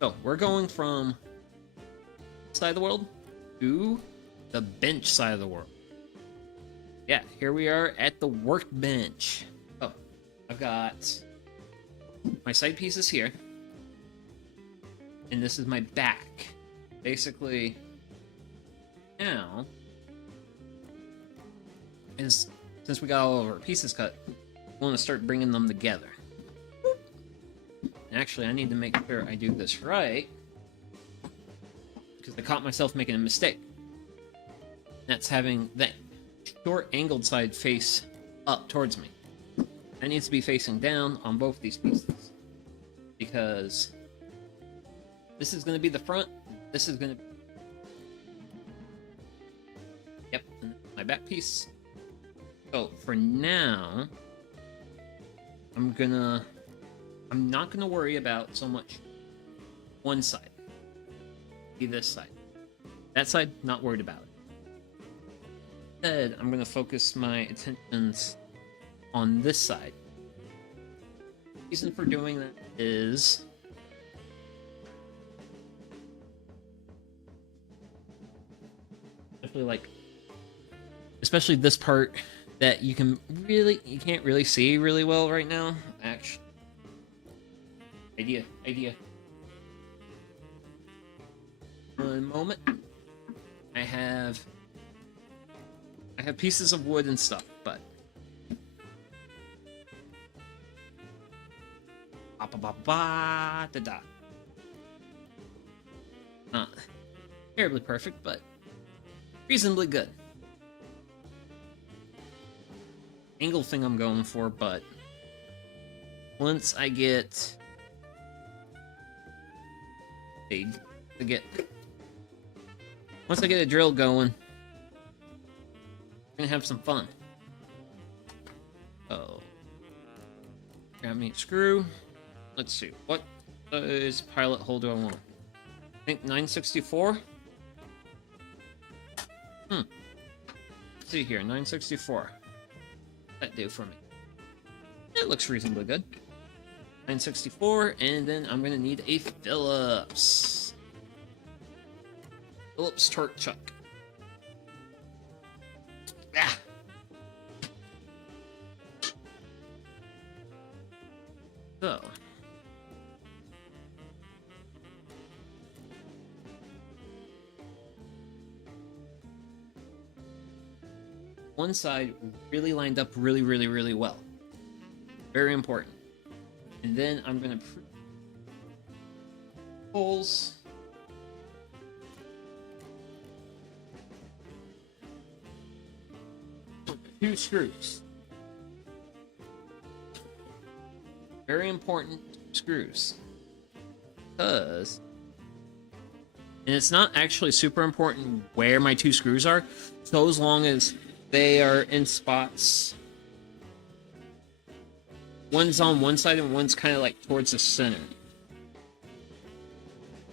So we're going from this side of the world to the bench side of the world. Yeah, here we are at the workbench. Oh, I've got my side pieces here, and this is my back. Basically, now is since we got all of our pieces cut, we want to start bringing them together. Actually, I need to make sure I do this right, because I caught myself making a mistake. That's having that short angled side face up towards me. That needs to be facing down on both these pieces, because this is going to be the front, this is going to... Yep, and my back piece. So, for now, I'm not gonna worry about so much one side. Be this side. That side, not worried about it. Instead, I'm gonna focus my attentions on this side. The reason for doing that is especially this part that you can't really see really well right now. Actually, idea. One moment. I have pieces of wood and stuff, but not terribly perfect, but reasonably good. Angle thing I'm going for, but once I get once I get a drill going, I'm gonna have some fun. Oh, grab me a screw. Let's see, what size pilot hole do I want? I think 964. Let's see here, 964. That do for me? It looks reasonably good. 964, and then I'm gonna need a Phillips torque chuck. Ah. So one side really lined up really well. Very important. And then I'm gonna holes. Two screws. Very important screws. Because, and it's not actually super important where my two screws are, so as long as they are in spots. One's on one side and one's kind of like towards the center.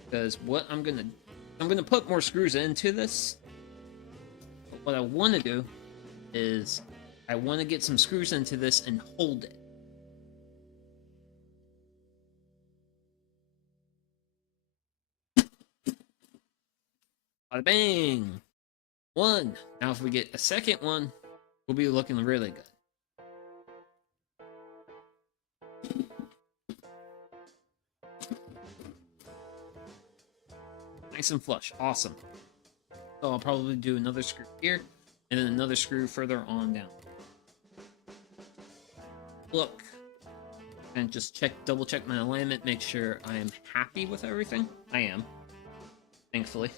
Because what I'm gonna put more screws into this. But what I want to do is I want to get some screws into this and hold it. Bada bang! One. Now if we get a second one, we'll be looking really good. Nice and flush. Awesome. So I'll probably do another screw here, and then another screw further on down. Look. And just double check my alignment, make sure I am happy with everything. I am. Thankfully.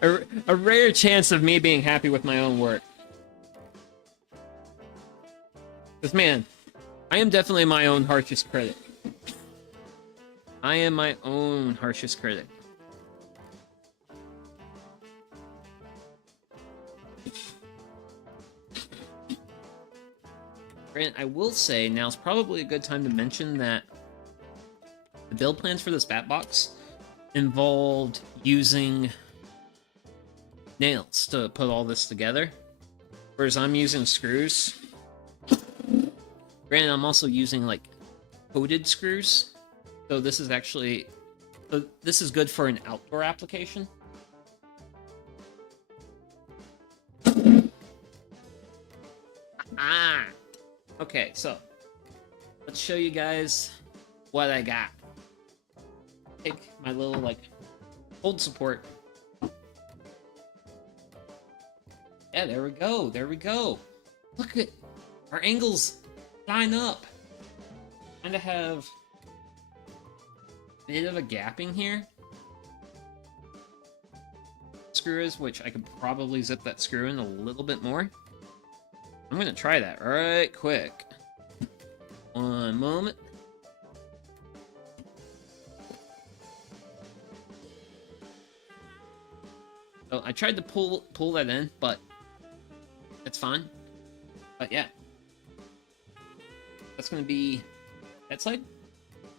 a rare chance of me being happy with my own work. Because, man, I am definitely my own harshest critic. I am my own harshest critic. Grant, I will say now's probably a good time to mention that the build plans for this bat box involved using nails to put all this together, whereas I'm using screws. Granted, I'm also using like coated screws, so this is actually good for an outdoor application. Okay, so let's show you guys what I got. Take my little like hold support. Yeah, there we go. There we go. Look at our angles line up. kind of have a bit of a gapping here. Screw is, which I could probably zip that screw in a little bit more. I'm gonna try that right quick. One moment. So I tried to pull that in, but it's fine. But yeah, that's gonna be that side.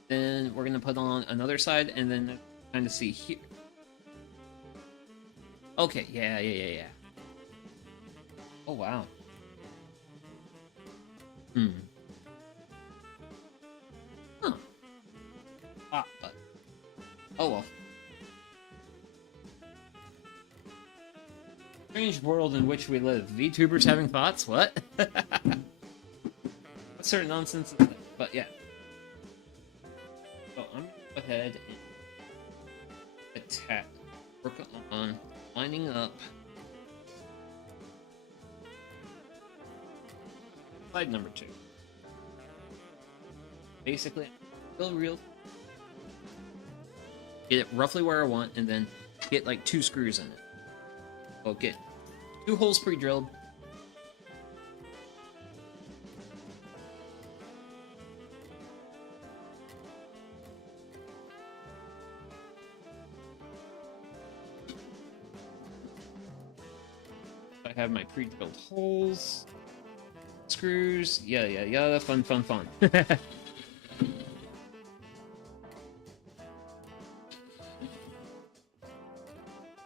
Then we're gonna put on another side, and then kind of see here. Okay, yeah. Oh wow. Huh. Ah, but oh well. Strange world in which we live. VTubers having thoughts? What? What sort of nonsense is that? But yeah. So I'm gonna go ahead and attack. Work on lining up slide number 2. Basically, still real. Get it roughly where I want, and then get like 2 screws in it. Well, get 2 holes pre-drilled. I have my pre-drilled holes, screws, yeah, fun.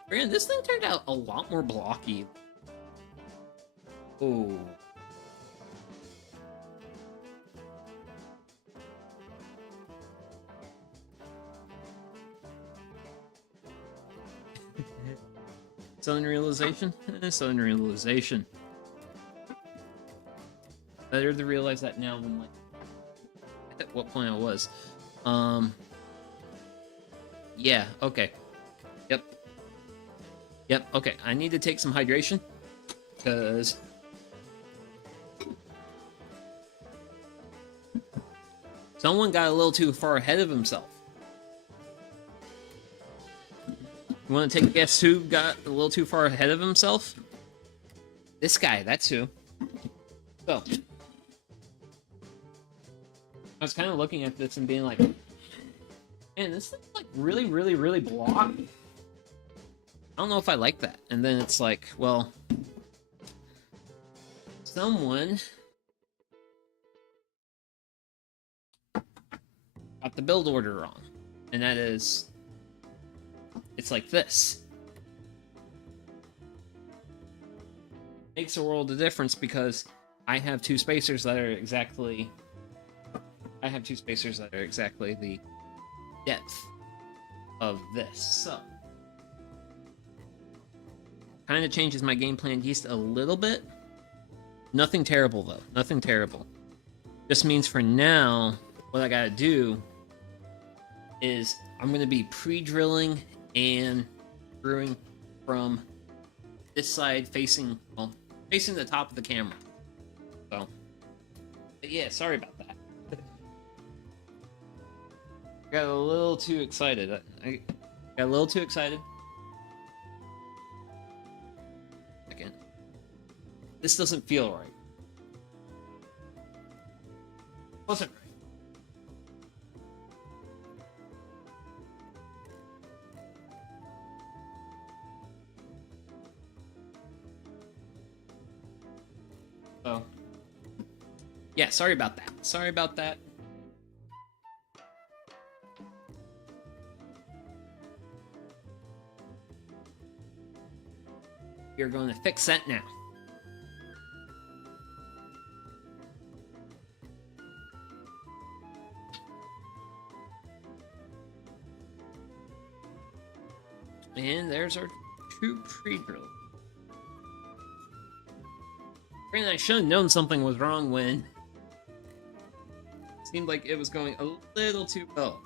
Man, this thing turned out a lot more blocky. Oh. Sudden realization? Sudden realization. Better to realize that now than like at what point I was. Yeah, okay. Yep, okay. I need to take some hydration because someone got a little too far ahead of himself. You want to take a guess who got a little too far ahead of himself? This guy, that's who. So, I was kind of looking at this and being like, man, this thing's like really blocked. I don't know if I like that. And then it's like, well, someone got the build order wrong. And that is, it's like this. Makes a world of difference because I have 2 spacers that are exactly the depth of this. So kind of changes my game plan just a little bit. Nothing terrible though. Nothing terrible. Just means for now, what I gotta do is I'm gonna be pre-drilling and screwing from this side facing the top of the camera. So, but yeah, sorry about that. Got a little too excited. I got a little too excited. Second. This doesn't feel right. Wasn't right. So, yeah, sorry about that. Sorry about that. We're going to fix that now. And there's our 2 pre-drills. Granted, I should have known something was wrong when it seemed like it was going a little too well.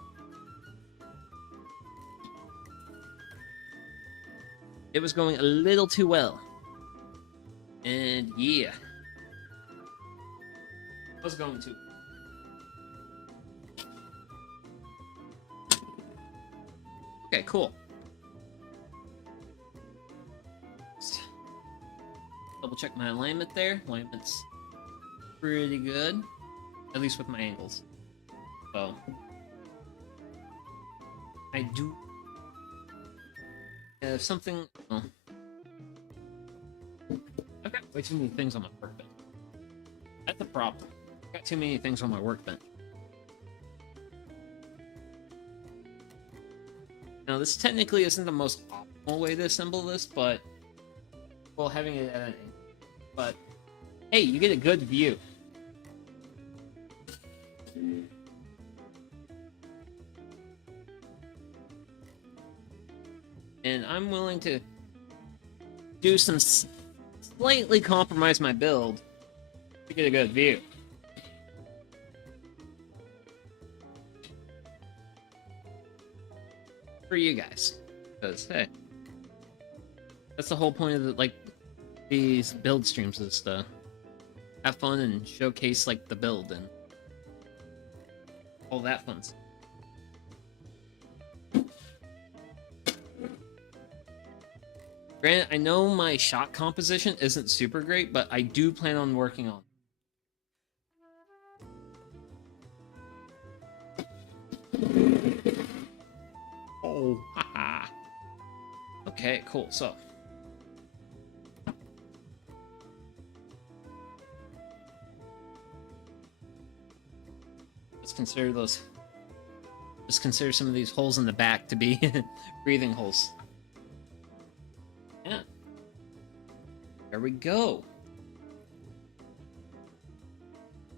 It was going a little too well. And yeah. It was going too. Okay, cool. Just double check my alignment there. Alignment's pretty good, at least with my angles. So I do have something. Oh. I've got way too many things on my workbench. That's the problem. I've got too many things on my workbench. Now, this technically isn't the most optimal way to assemble this, but well, having it at an angle. But hey, you get a good view. And I'm willing to do some slightly compromise my build to get a good view. For you guys, because hey, that's the whole point of like these build streams, is to have fun and showcase like the build and all that fun stuff. Granted, I know my shot composition isn't super great, but I do plan on working on it. Oh, haha. Okay, cool. So, let's consider those. Just consider some of these holes in the back to be breathing holes. Yeah. There we go.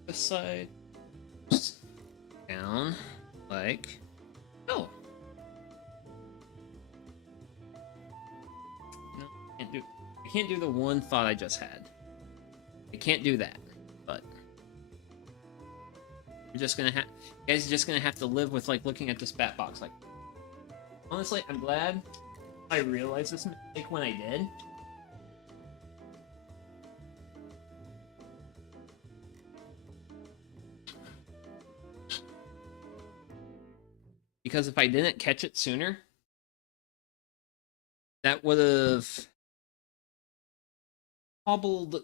This side. Just down, like. Oh. No, I can't do the one thought I just had. I can't do that, but you're just gonna have, you guys are just gonna have to live with like looking at this bat box. Like, honestly, I'm glad I realized this mistake when I did. Because if I didn't catch it sooner, that would have hobbled.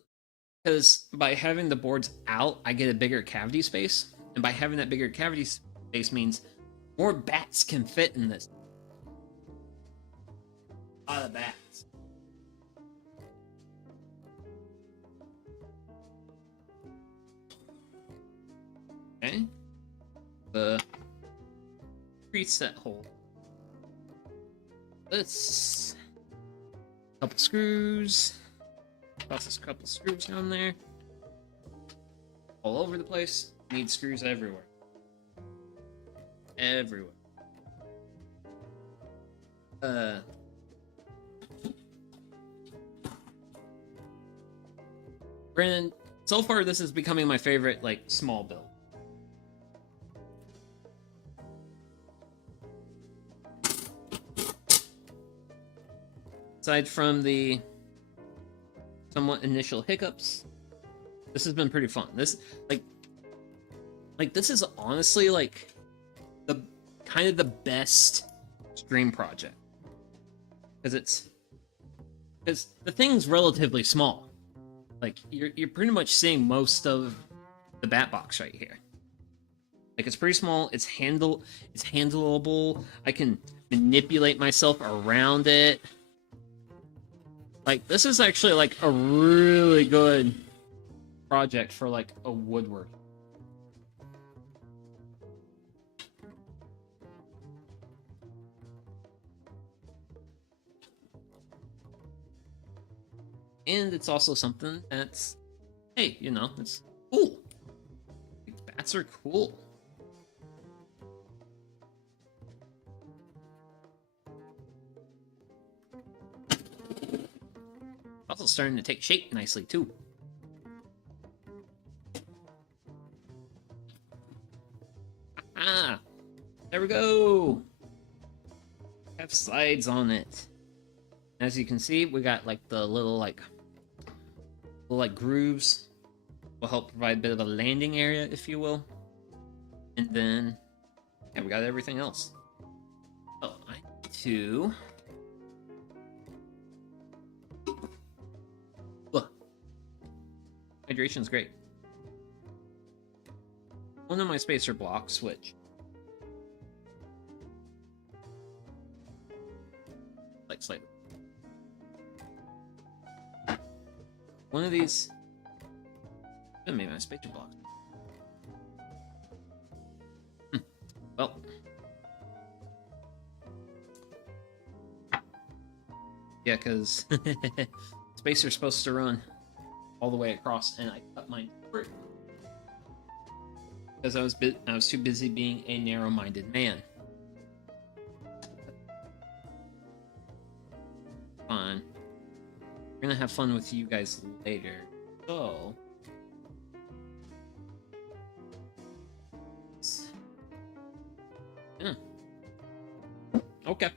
Because by having the boards out, I get a bigger cavity space. And by having that bigger cavity space means more bats can fit in this. A lot of bats. Okay. The preset hole. Let's couple screws. Toss a couple screws down there. All over the place. Need screws everywhere. Everywhere. Brandon, so far this is becoming my favorite, like, small build. Aside from the somewhat initial hiccups, this has been pretty fun. This, like this is honestly, like, the kind of the best stream project. Because the thing's relatively small. Like, you're pretty much seeing most of the bat box right here. Like, it's pretty small, it's handleable, I can manipulate myself around it. Like, this is actually, like, a really good project for, like, a woodwork. And it's also something that's, hey, you know, it's cool. Bats are cool. Also starting to take shape nicely, too. Ah, there we go. Have sides on it. As you can see, we got like the little like grooves. Will help provide a bit of a landing area, if you will. And then, yeah, we got everything else. Oh, I need to... Look. Hydration's great. One of my spacer blocks, which... like, slightly. One of these... maybe my spacer block. Well... yeah, because spacer's supposed to run all the way across, and I cut mine short because I was too busy being a narrow-minded man. Fine. We're gonna have fun with you guys later. So... okay.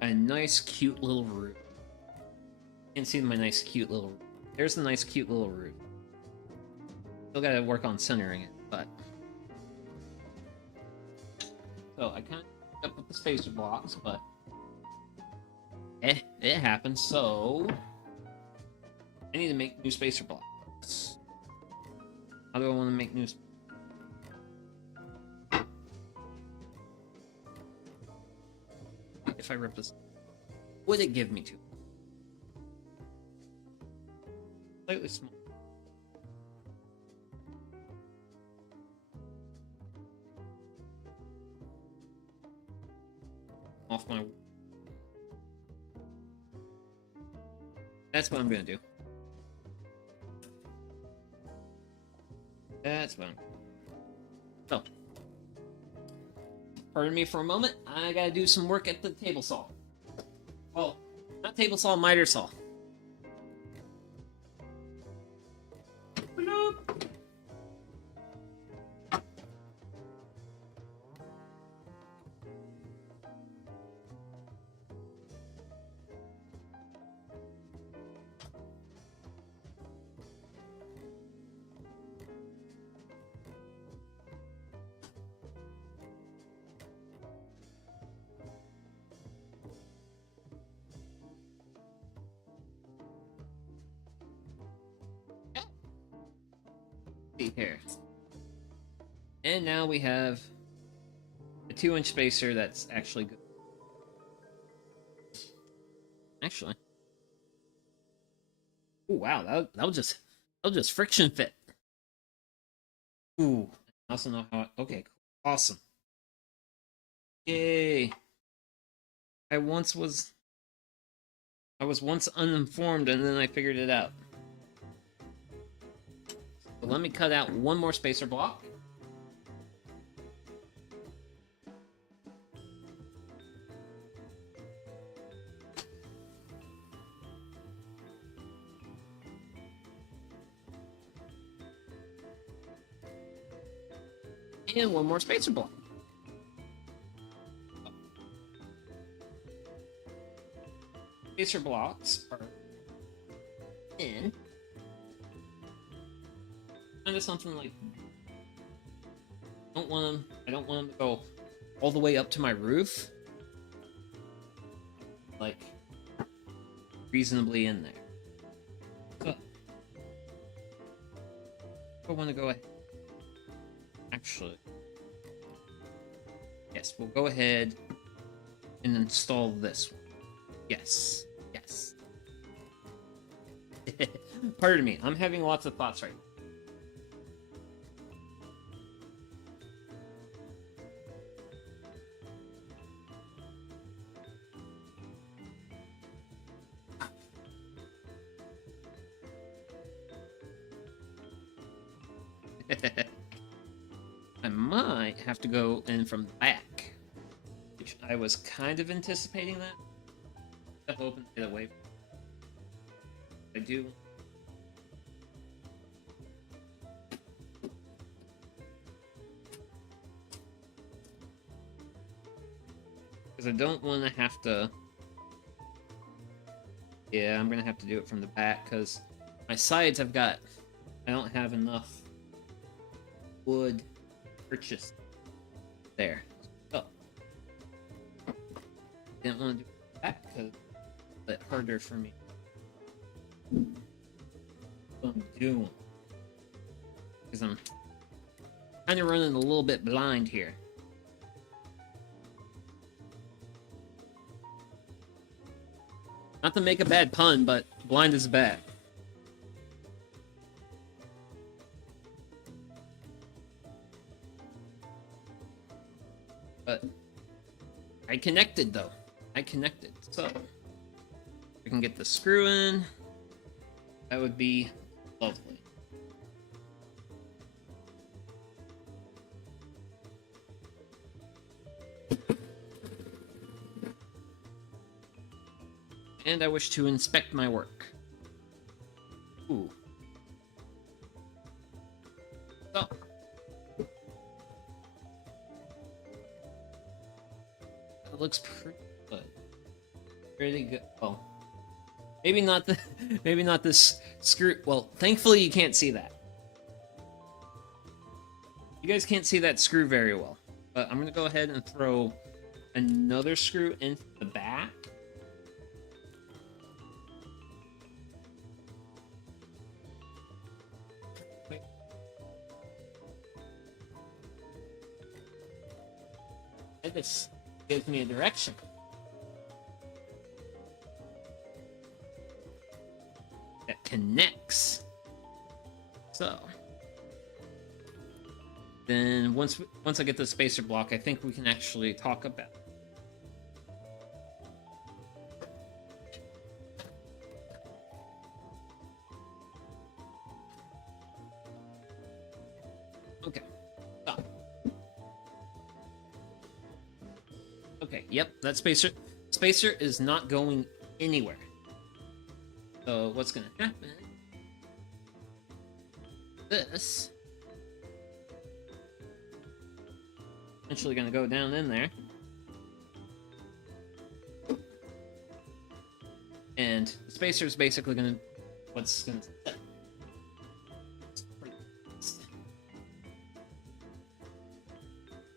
A nice, cute little roof. Can't see my nice, cute little roof. There's the nice, cute little roof. Still gotta work on centering it, but... so, I kind of up with the spacer blocks, but... it happens, so... I need to make new spacer blocks. How do I want to make new... if I rip this... would it give me two? Slightly small. Off my... that's what I'm gonna do. That's fine. So, pardon me for a moment. I gotta do some work at the table saw. Well, not table saw, miter saw. Here. And now we have a 2-inch spacer that's actually good. Actually. Oh wow, that'll just friction fit. Ooh. I also know how okay, cool. Awesome. Yay. I was once uninformed and then I figured it out. So let me cut out one more spacer block. And one more spacer block. Spacer blocks are in kind of something like I don't want them to go all the way up to my roof. Like reasonably in there. So I want to go ahead. Actually, yes, we'll go ahead and install this one. Yes, yes. Pardon me, I'm having lots of thoughts right now. I might have to go in from the back, which I was kind of anticipating that. Step open, get away. I do. Because I don't want to have to Yeah, I'm gonna have to do it from the back because my sides I don't have enough wood purchased there. So didn't want to do it back because it's a bit harder for me. What I'm doing because I'm kind of running a little bit blind here. Not to make a bad pun, but blind is bad. But I connected though. I connected. So we can get the screw in. That would be lovely. And I wish to inspect my work. Ooh. So. It looks pretty good. Pretty good. Oh. Maybe not the maybe not this screw. Well, thankfully you can't see that. You guys can't see that screw very well. But I'm gonna go ahead and throw another screw into the back. This gives me a direction. That connects. So then once I get the spacer block, I think we can actually talk about it. Okay. Stop. Okay, yep, that spacer is not going anywhere. So what's gonna happen? This eventually gonna go down in there. And the spacer is basically gonna what's gonna set.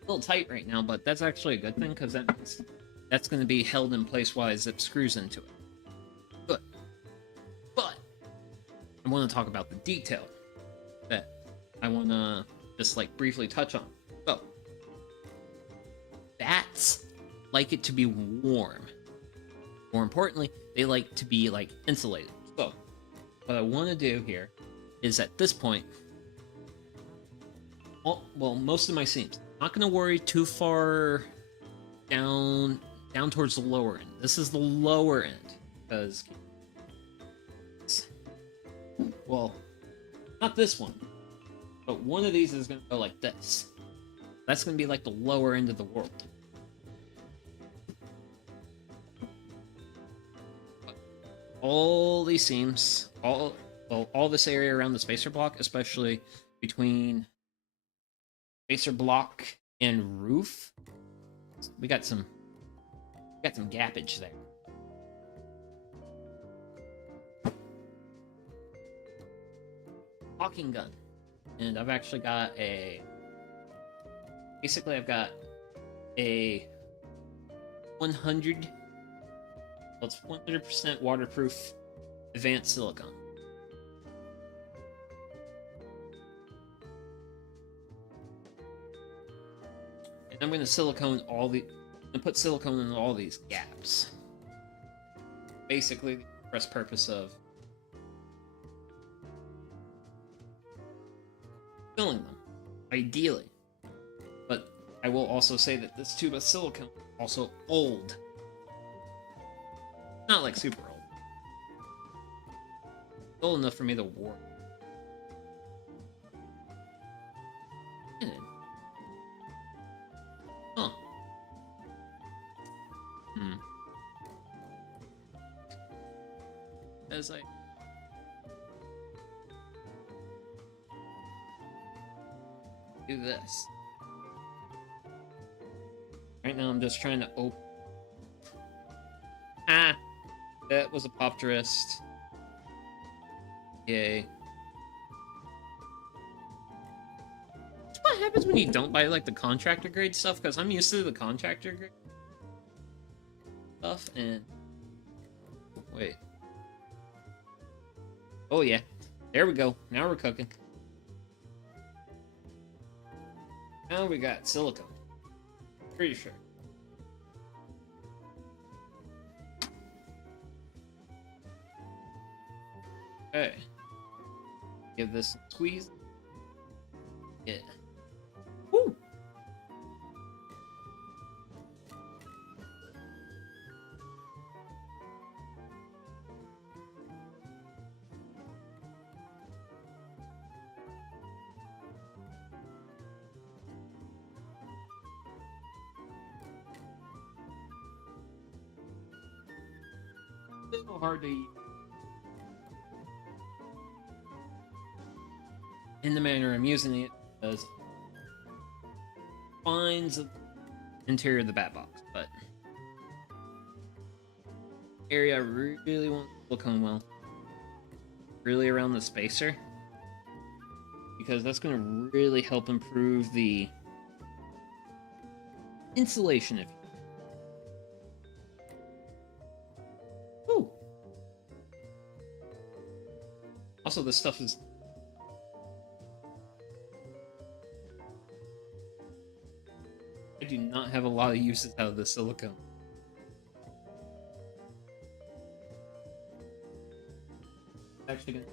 A little tight right now, but that's actually a good thing because that's going to be held in place while I zip screws into it. Good. But I want to talk about the detail that I want to just like briefly touch on. So bats like it to be warm. More importantly, they like to be like insulated. So what I want to do here is at this point, well, most of my seams. Not gonna worry too far down towards the lower end. This is the lower end because, well, not this one, but one of these is gonna go like this. That's gonna be like the lower end of the world. All these seams, all this area around the spacer block, especially between spacer block and roof, we got some gappage there. Caulking gun, and I've actually got I've got a 100% waterproof advanced silicone. And I'm going to put silicone in all these gaps. Basically, the express purpose of filling them, ideally. But I will also say that this tube of silicone is also old. Not like super old. Old enough for me to warp. Huh. As I do this. Right now I'm just trying to open. That was a pop wrist. Yay. What happens when you don't buy like the contractor grade stuff? Because I'm used to the contractor grade stuff, and wait. Oh yeah, there we go. Now we're cooking. Now we got silicone. Pretty sure. Okay. Give this a squeeze. Yeah. Woo! A little hard to eat. In the manner I'm using it, does finds the interior of the bat box, but area I really want to look on well, really around the spacer, because that's going to really help improve the insulation. If Ooh. Also, this stuff is I do not have a lot of uses out of the silicone. Actually gonna...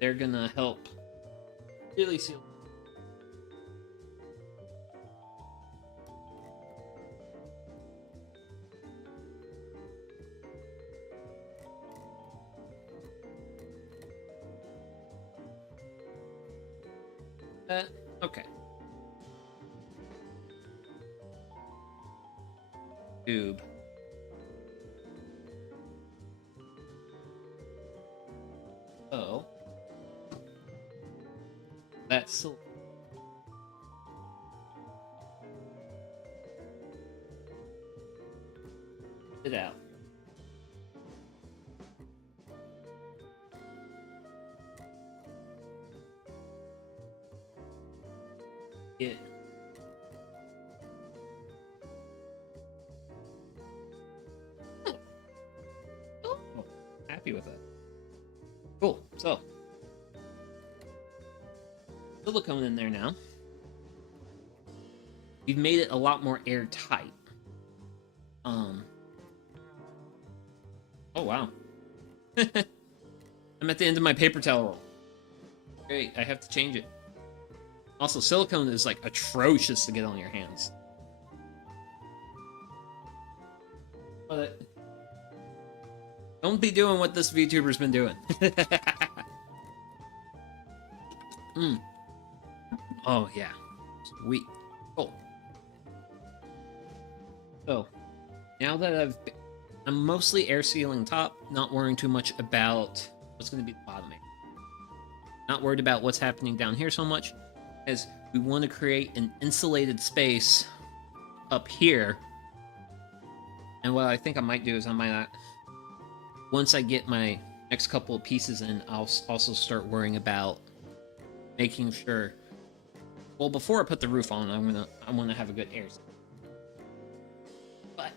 They're gonna help really seal. Okay. Tube. Oh. That's it out. Yeah. Oh, happy with that. Cool. So, silicone in there now. We've made it a lot more airtight. Oh wow. I'm at the end of my paper towel roll. Great, I have to change it. Also, silicone is like atrocious to get on your hands. But don't be doing what this VTuber's been doing. Oh yeah, sweet. Cool. So now that I'm mostly air sealing top, not worrying too much about what's going to be the bottom area. Not worried about what's happening down here so much, as we want to create an insulated space up here. And what I think I might do is I might not, once I get my next couple of pieces in, I'll also start worrying about making sure. Well, before I put the roof on, I want to have a good air. But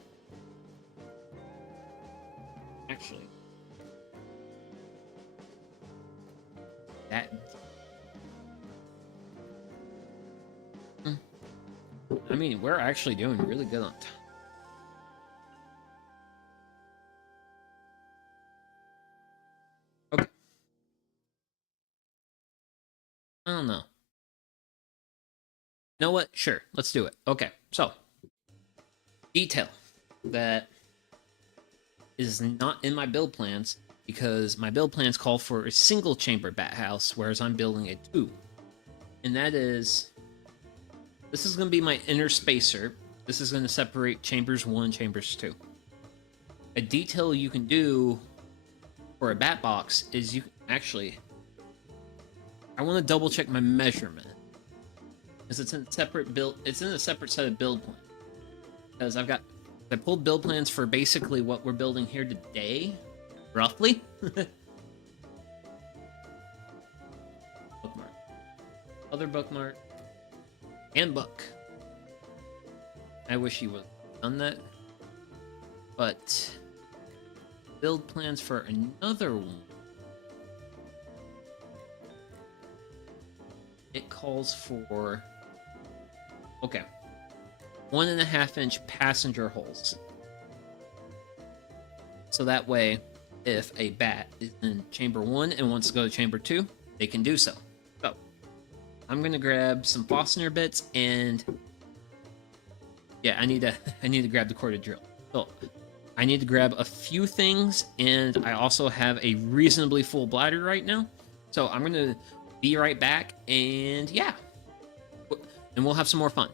actually, that I mean, we're actually doing really good on time. Okay. I don't know. You know what? Sure, let's do it. Okay, so detail that is not in my build plans because my build plans call for a single chamber bat house, whereas I'm building a 2. And that is, this is going to be my inner spacer. This is going to separate chambers 1, chambers 2. A detail you can do for a bat box is you actually. I want to double check my measurement, because it's in a separate build. It's in a separate set of build plans. Because I pulled build plans for basically what we're building here today, roughly. Bookmark, other bookmark, and book. I wish he would have done that, but build plans for another one. It calls for, okay, 1.5-inch passenger holes. So that way, if a bat is in chamber 1 and wants to go to chamber 2, they can do so. So, I'm gonna grab some Fastener bits, and yeah, I need to grab the corded drill. So, I need to grab a few things, and I also have a reasonably full bladder right now. So I'm gonna be right back, and yeah, and we'll have some more fun.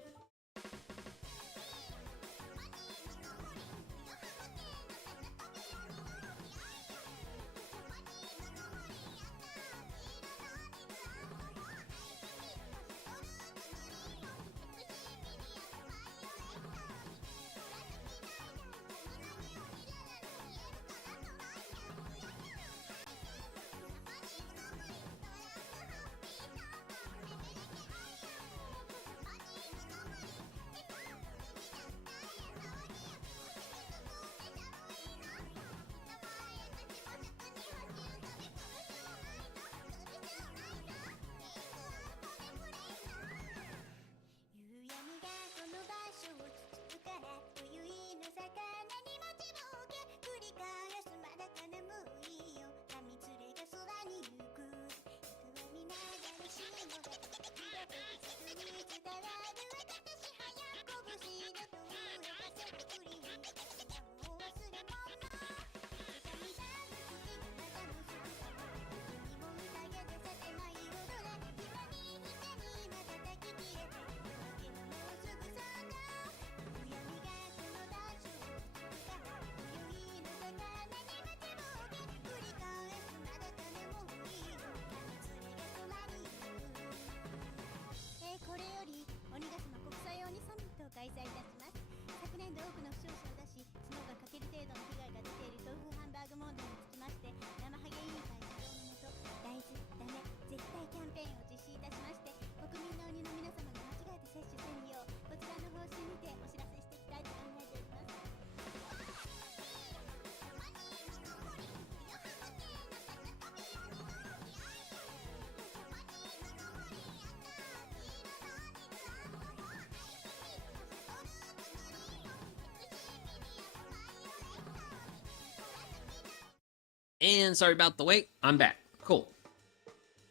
And sorry about the wait, I'm back. Cool.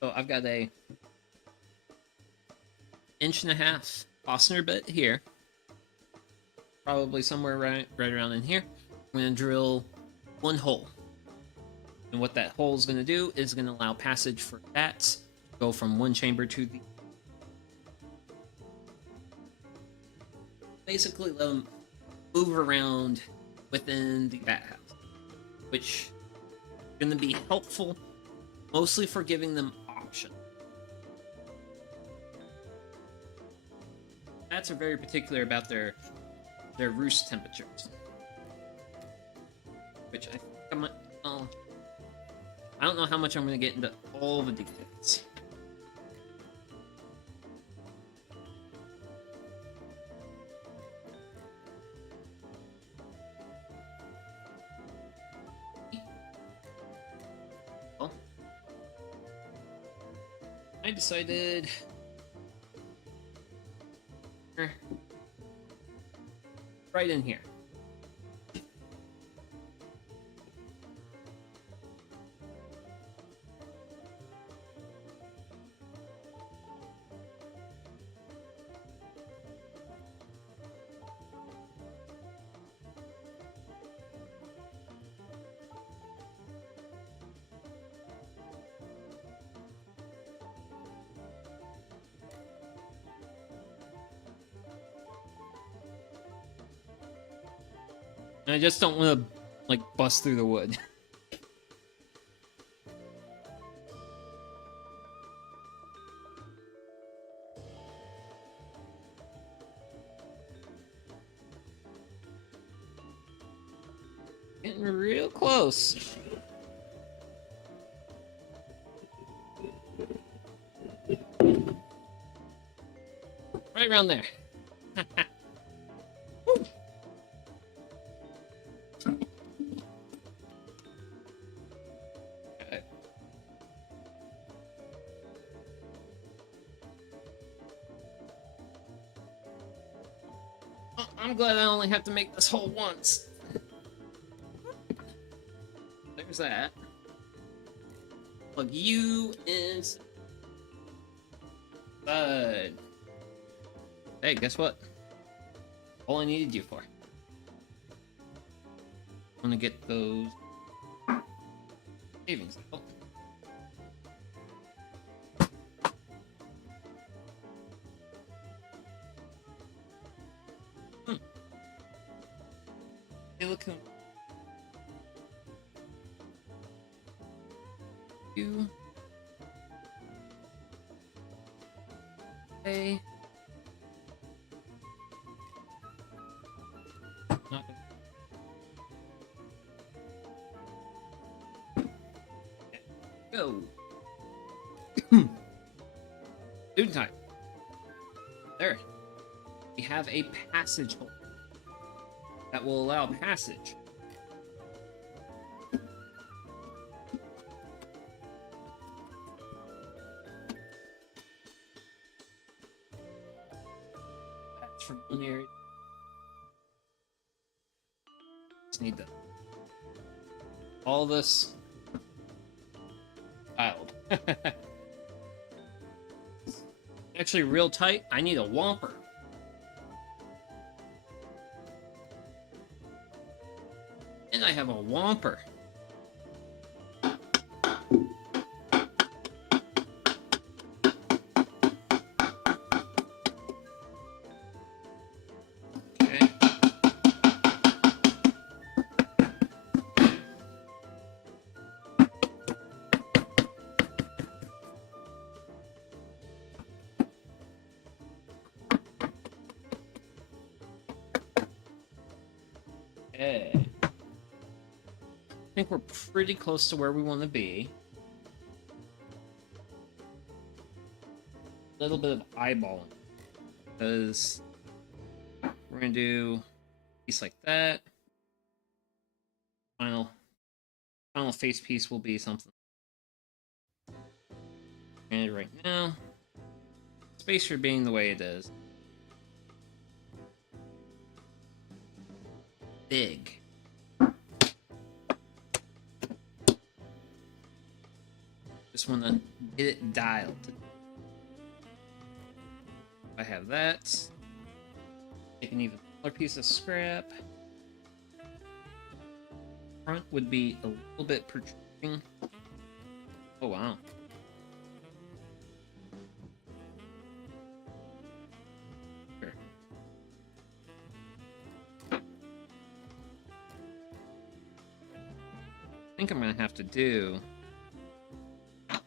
So I've got a 1.5-inch Fastener bit here, probably somewhere right around in here. I'm gonna drill one hole, and what that hole is gonna do is gonna allow passage for bats to go from one chamber to the. Basically, let them move around within the bat house, which is going to be helpful, mostly for giving them option. Bats are very particular about their roost temperatures, which I think I might. I don't know how much I'm going to get into all the details. I decided right in here. I just don't want to, like, bust through the wood. close. Right around there. Okay. Oh, I'm glad I only have to make this hole once. There's that. Plug you inside. Hey, guess what? All I needed you for. I'm gonna get those savings out. Silicone. You. Okay. Not gonna... Go. Student time. There. We have a passage hole that will allow passage. That's from one area. Just need the all this tiled. Actually, real tight. I need a whomper. And I have a whomper. Okay. Okay. I think we're pretty close to where we want to be. A little bit of eyeballing, because we're gonna do a piece like that. Final face piece will be something. And right now, spacer being the way it is, big. Just want to get it dialed. I have that. Take an even smaller piece of scrap. Front would be a little bit protruding. Oh wow. Sure. I think I'm gonna have to do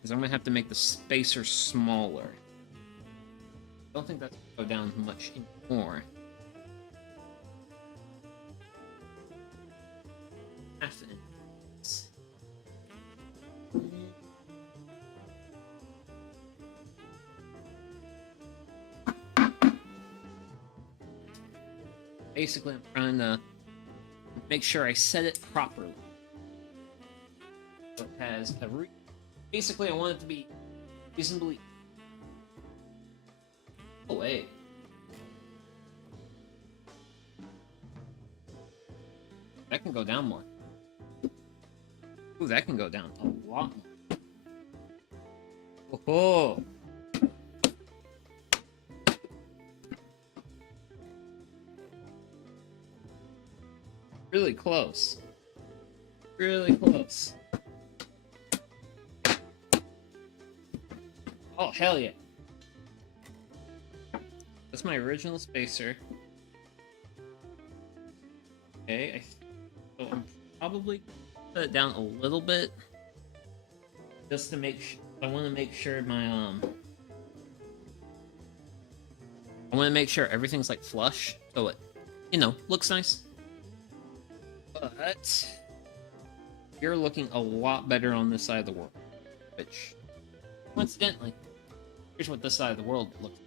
is I'm gonna have to make the spacer smaller. I don't think that's gonna go down much anymore. Half an inch. Basically, I'm trying to make sure I set it properly. So it has a basically, I want it to be reasonably. Oh wait. That can go down more. Ooh, that can go down a lot more. Oh. Really close. Really close. Oh, hell yeah. That's my original spacer. Okay, so I'm probably put it down a little bit. Just to make I want to make sure my, I want to make sure everything's, like, flush. So it, you know, looks nice. But you're looking a lot better on this side of the world. Which, coincidentally, here's what this side of the world looks like.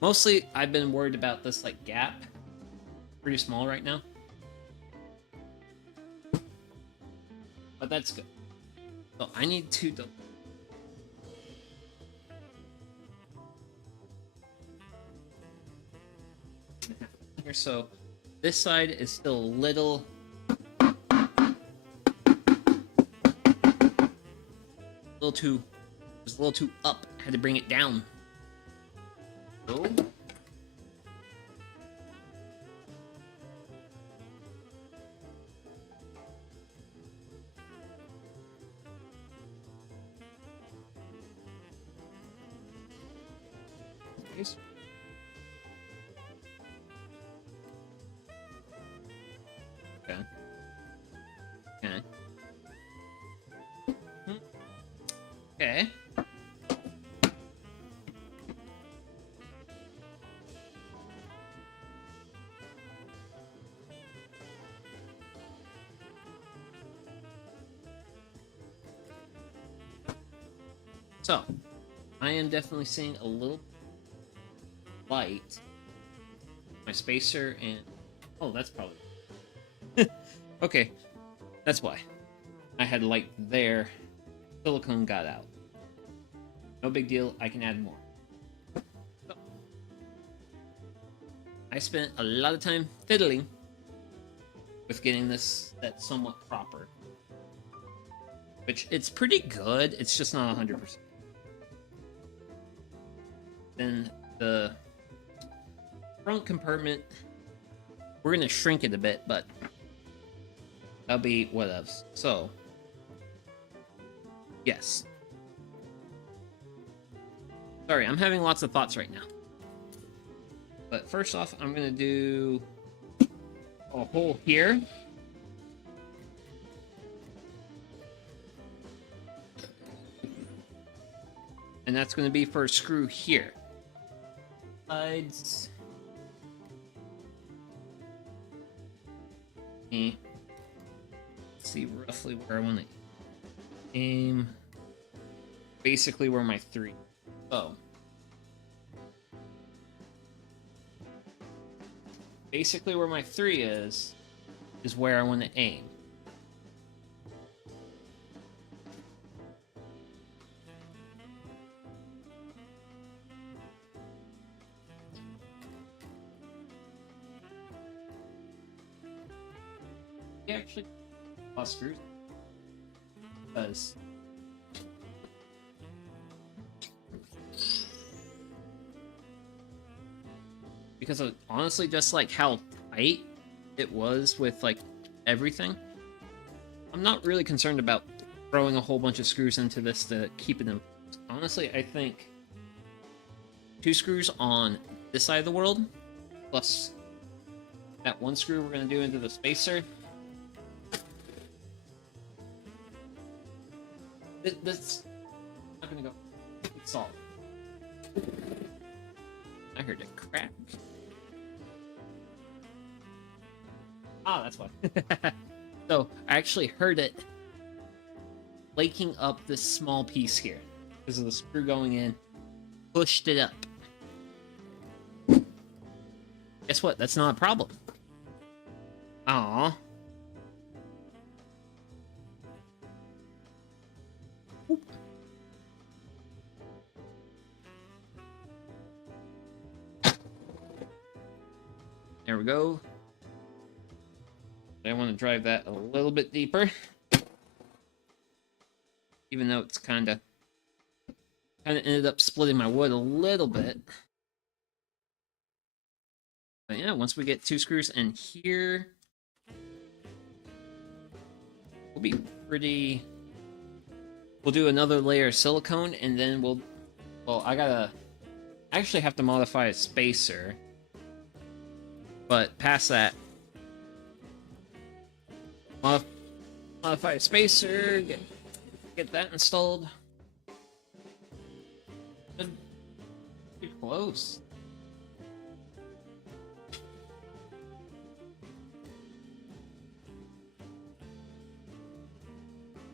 Mostly, I've been worried about this, like, gap. Pretty small right now. But that's good. So I need to... Here, so this side is still a little... just a little too up. Had to bring it down. So... Okay. Okay. Okay. So, I am definitely seeing a little light. My spacer and... Oh, that's probably... Okay, that's why. I had light there. Silicone got out. No big deal, I can add more. So, I spent a lot of time fiddling with getting this that somewhat proper. Which, it's pretty good, it's just not 100%. Then the front compartment, we're gonna shrink it a bit, but that'll be whatevs. So, yes. Sorry, I'm having lots of thoughts right now. But first off, I'm gonna do a hole here. And that's gonna be for a screw here. Sides. Let's see roughly where I want to aim. Basically where my 3. Oh. Basically where my 3 is where I want to aim. Actually lost screws because of honestly just like how tight it was with like everything. I'm not really concerned about throwing a whole bunch of screws into this to keep it in. Honestly, I think 2 screws on this side of the world plus that 1 screw we're going to do into the spacer. This not gonna go. It's solid. I heard a crack. Ah, that's why. So I actually heard it flaking up this small piece here because of the screw going in. Pushed it up. Guess what? That's not a problem. Aww. There we go. I want to drive that a little bit deeper. Even though it's kind of ended up splitting my wood a little bit. But yeah, once we get 2 screws in here, we'll be pretty... We'll do another layer of silicone, and then we'll... Well, I actually have to modify a spacer. But past that, modify a spacer, get that installed. Pretty close.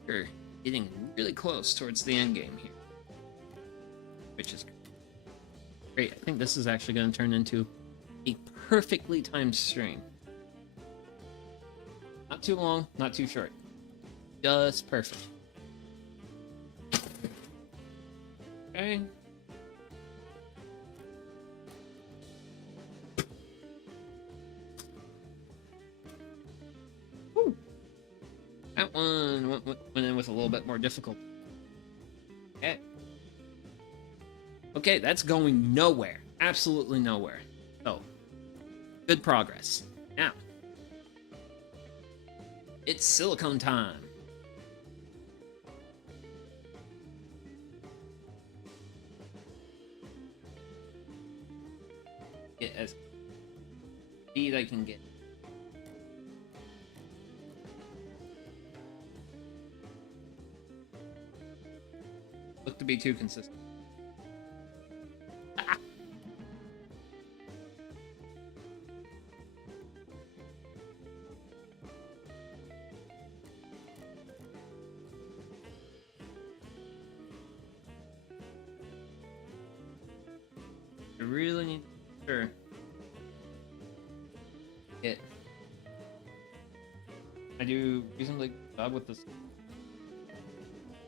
We're getting really close towards the end game here, which is great. I think this is actually going to turn into a perfectly timed stream. Not too long, not too short. Just perfect. Okay. Woo. That one went in with a little bit more difficult. Okay. Okay, that's going nowhere. Absolutely nowhere. So, good progress. Now, it's silicone time. Get as speed I can get. Look to be too consistent. Ah. I really need to sure it. I do reasonably good job with this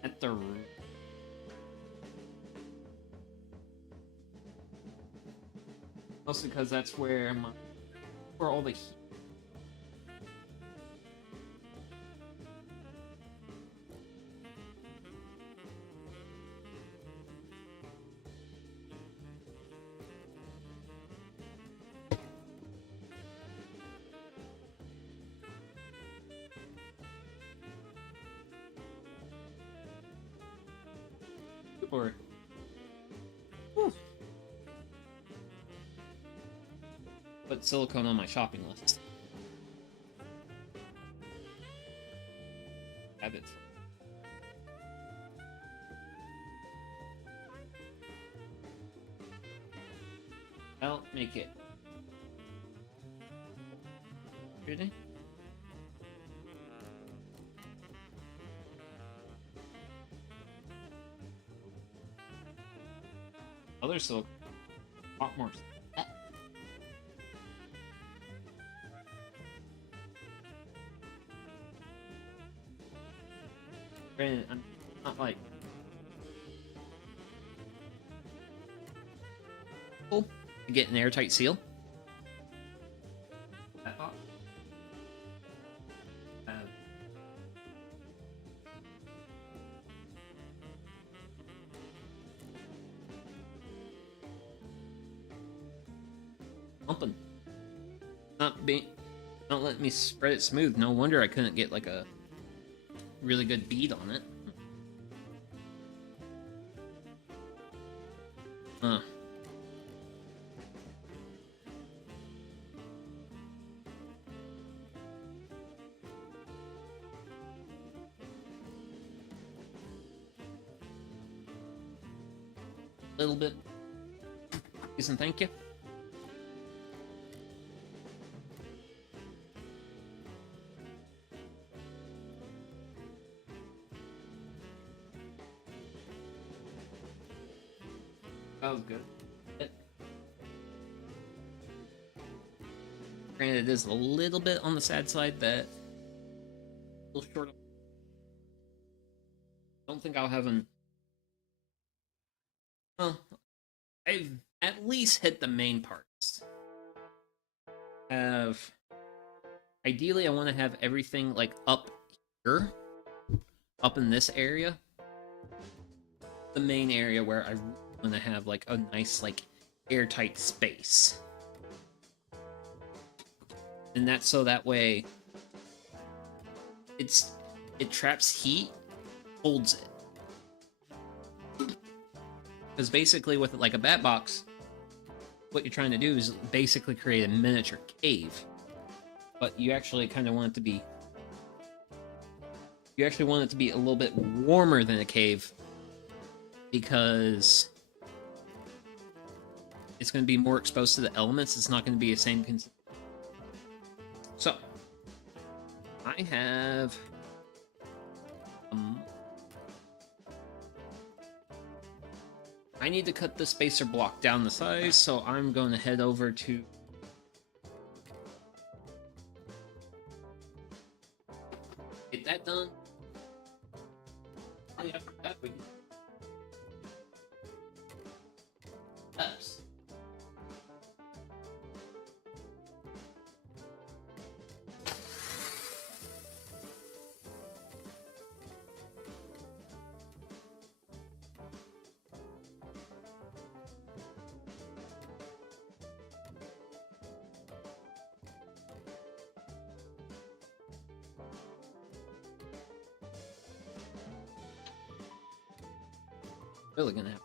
at the root. Mostly because that's where all the heat. Or put silicone on my shopping list. Have it. I'll make it. Really? Other silicone. A lot more. Granted, I'm not like to get an airtight seal. Humping. Not letting me spread it smooth. No wonder I couldn't get like a really good bead on it. Huh. A little bit. Please and thank you. That was good. Granted, it is a little bit on the sad side that a little short. I don't think I'll have an. Well, I've at least hit the main parts. Ideally, I want to have everything like up here, up in this area, the main area where I want to have like a nice like airtight space, and that's so that way it traps heat, holds it. Because basically with like a bat box, what you're trying to do is basically create a miniature cave, but you actually kind of want it to be a little bit warmer than a cave, because it's going to be more exposed to the elements. It's not going to be the same. So I have I need to cut the spacer block down the size, so I'm going to head over to get that done. Oh, yeah, after that we can steps. Really gonna have.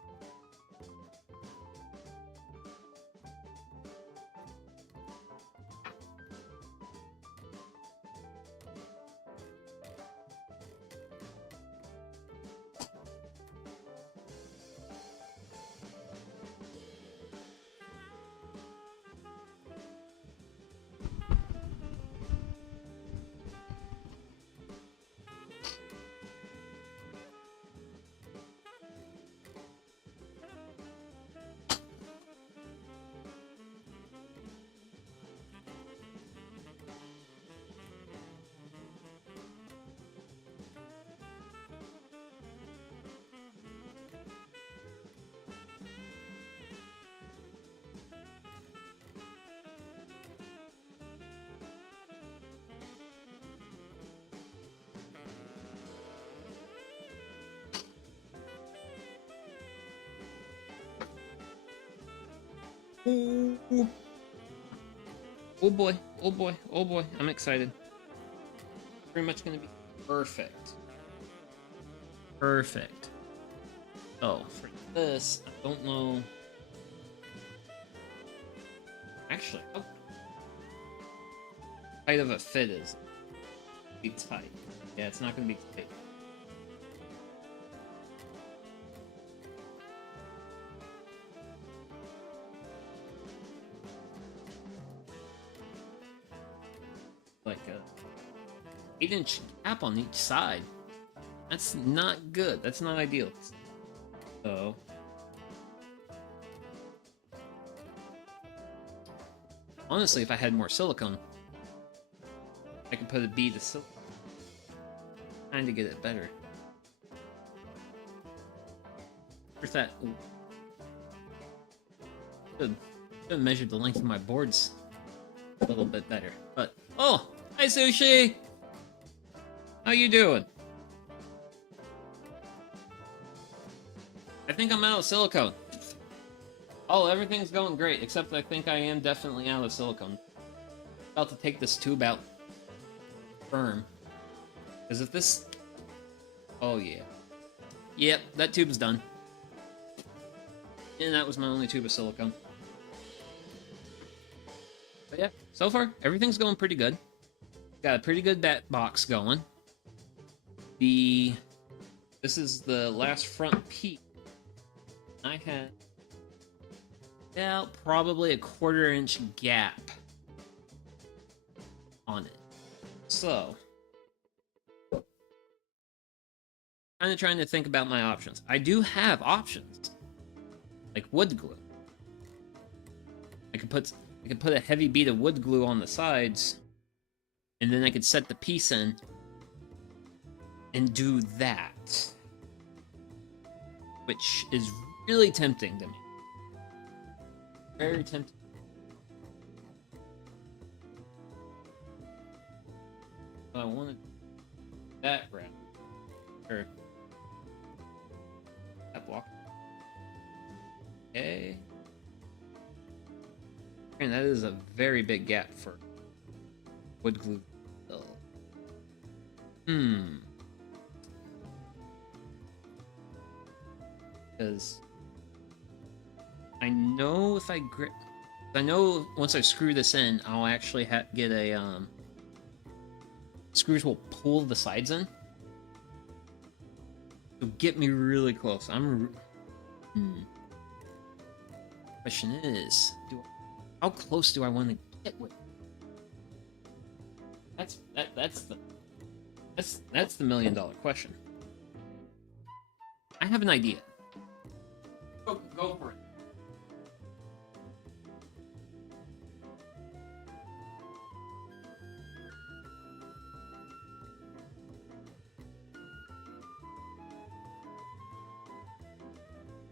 Ooh. Oh boy, oh boy, oh boy, I'm excited. Pretty much gonna be perfect. Perfect. Oh, for this, I don't know. Actually, how tight of a fit is it? Be tight. Yeah, it's not gonna be tight. Like a 8-inch gap on each side. That's not good. That's not ideal. So honestly, if I had more silicone, I could put a bead of silicone. Trying to get it better. Where's that? Should have measured the length of my boards a little bit better. But oh, hi Sushi. How you doing? I think I'm out of silicone. Oh, everything's going great, except I think I am definitely out of silicone. About to take this tube out firm. Because if this... Oh, yeah. Yep, that tube's done. And that was my only tube of silicone. But yeah, so far, everything's going pretty good. Got a pretty good bat box going. This is the last front peak. I had about probably a 1/4-inch gap on it. So, kind of trying to think about my options. I do have options, like wood glue. I could put a heavy bead of wood glue on the sides, and then I could set the piece in and do that, which is really tempting to me. Very tempting. I wanted that round. Or that block. Okay. And that is a very big gap for wood glue. Because I know if I know once I screw this in, I'll actually get a screws will pull the sides in. So get me really close. Question is, how close do I want to get with? That's the $1 million question. I have an idea. Go for it.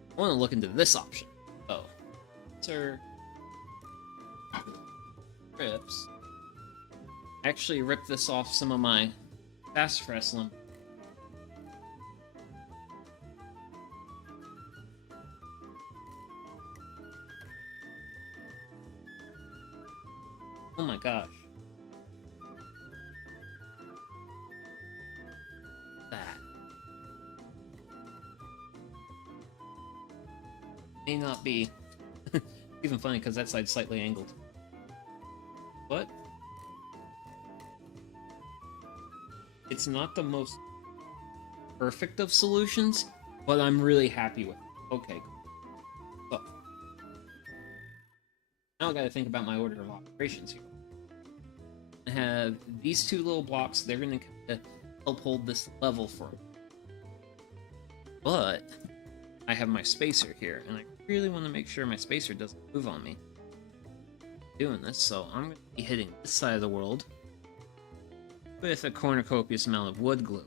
I want to look into this option. Oh, sir. Rips. Actually, ripped this off some of my fast wrestling. Oh my gosh. That may not be even funny because that side's slightly angled. What? It's not the most perfect of solutions, but I'm really happy with it. Okay. So, now I gotta think about my order of operations here. I have these two little blocks, they're gonna help hold this level for me. But I have my spacer here, and I really want to make sure my spacer doesn't move on me doing this, so I'm going to be hitting this side of the world with a cornucopious amount of wood glue.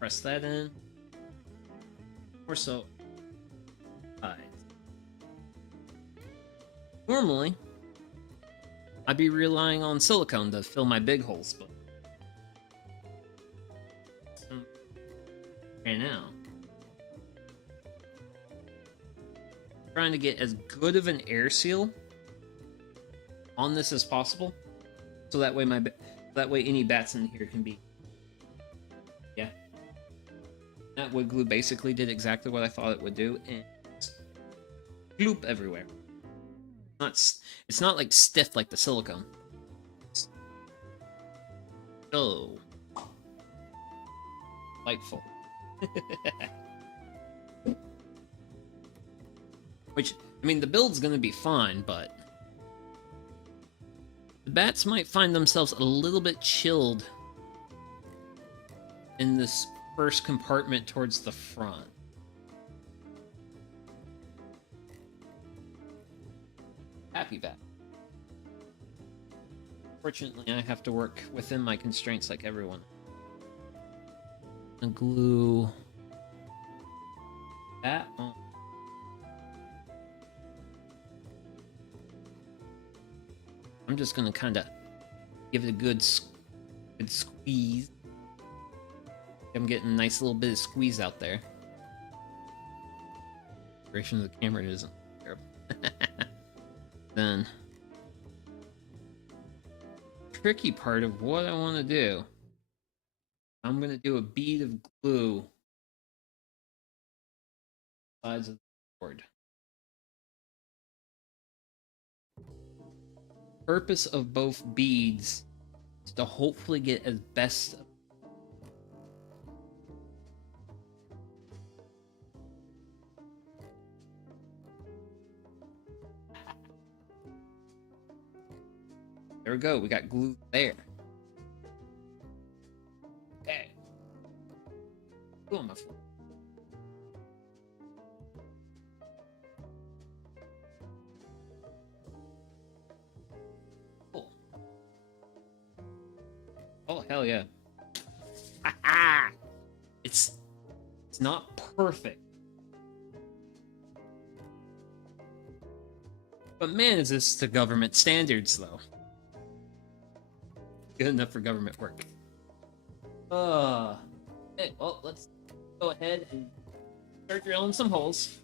Press that in. Or so. Normally, I'd be relying on silicone to fill my big holes, but right now, trying to get as good of an air seal on this as possible, so that way any bats in here can be. Yeah, that wood glue basically did exactly what I thought it would do, and gloop everywhere. It's not like stiff like the silicone. So delightful. Which, I mean, the build's gonna be fine, but the bats might find themselves a little bit chilled in this first compartment towards the front. Happy bat. Fortunately, I have to work within my constraints like everyone. And glue that on. I'm just gonna kind of give it a good squeeze. I'm getting a nice little bit of squeeze out there. The duration of the camera isn't terrible. Then, tricky part of what I want to do, I'm going to do a bead of glue sides of the board. Purpose of both beads is to hopefully get as best. There we go, we got glue there. Okay. Glue on my floor. Cool. Oh, hell yeah. It's not perfect. But man, is this to government standards, though. Good enough for government work. Okay, well, let's go ahead and start drilling some holes.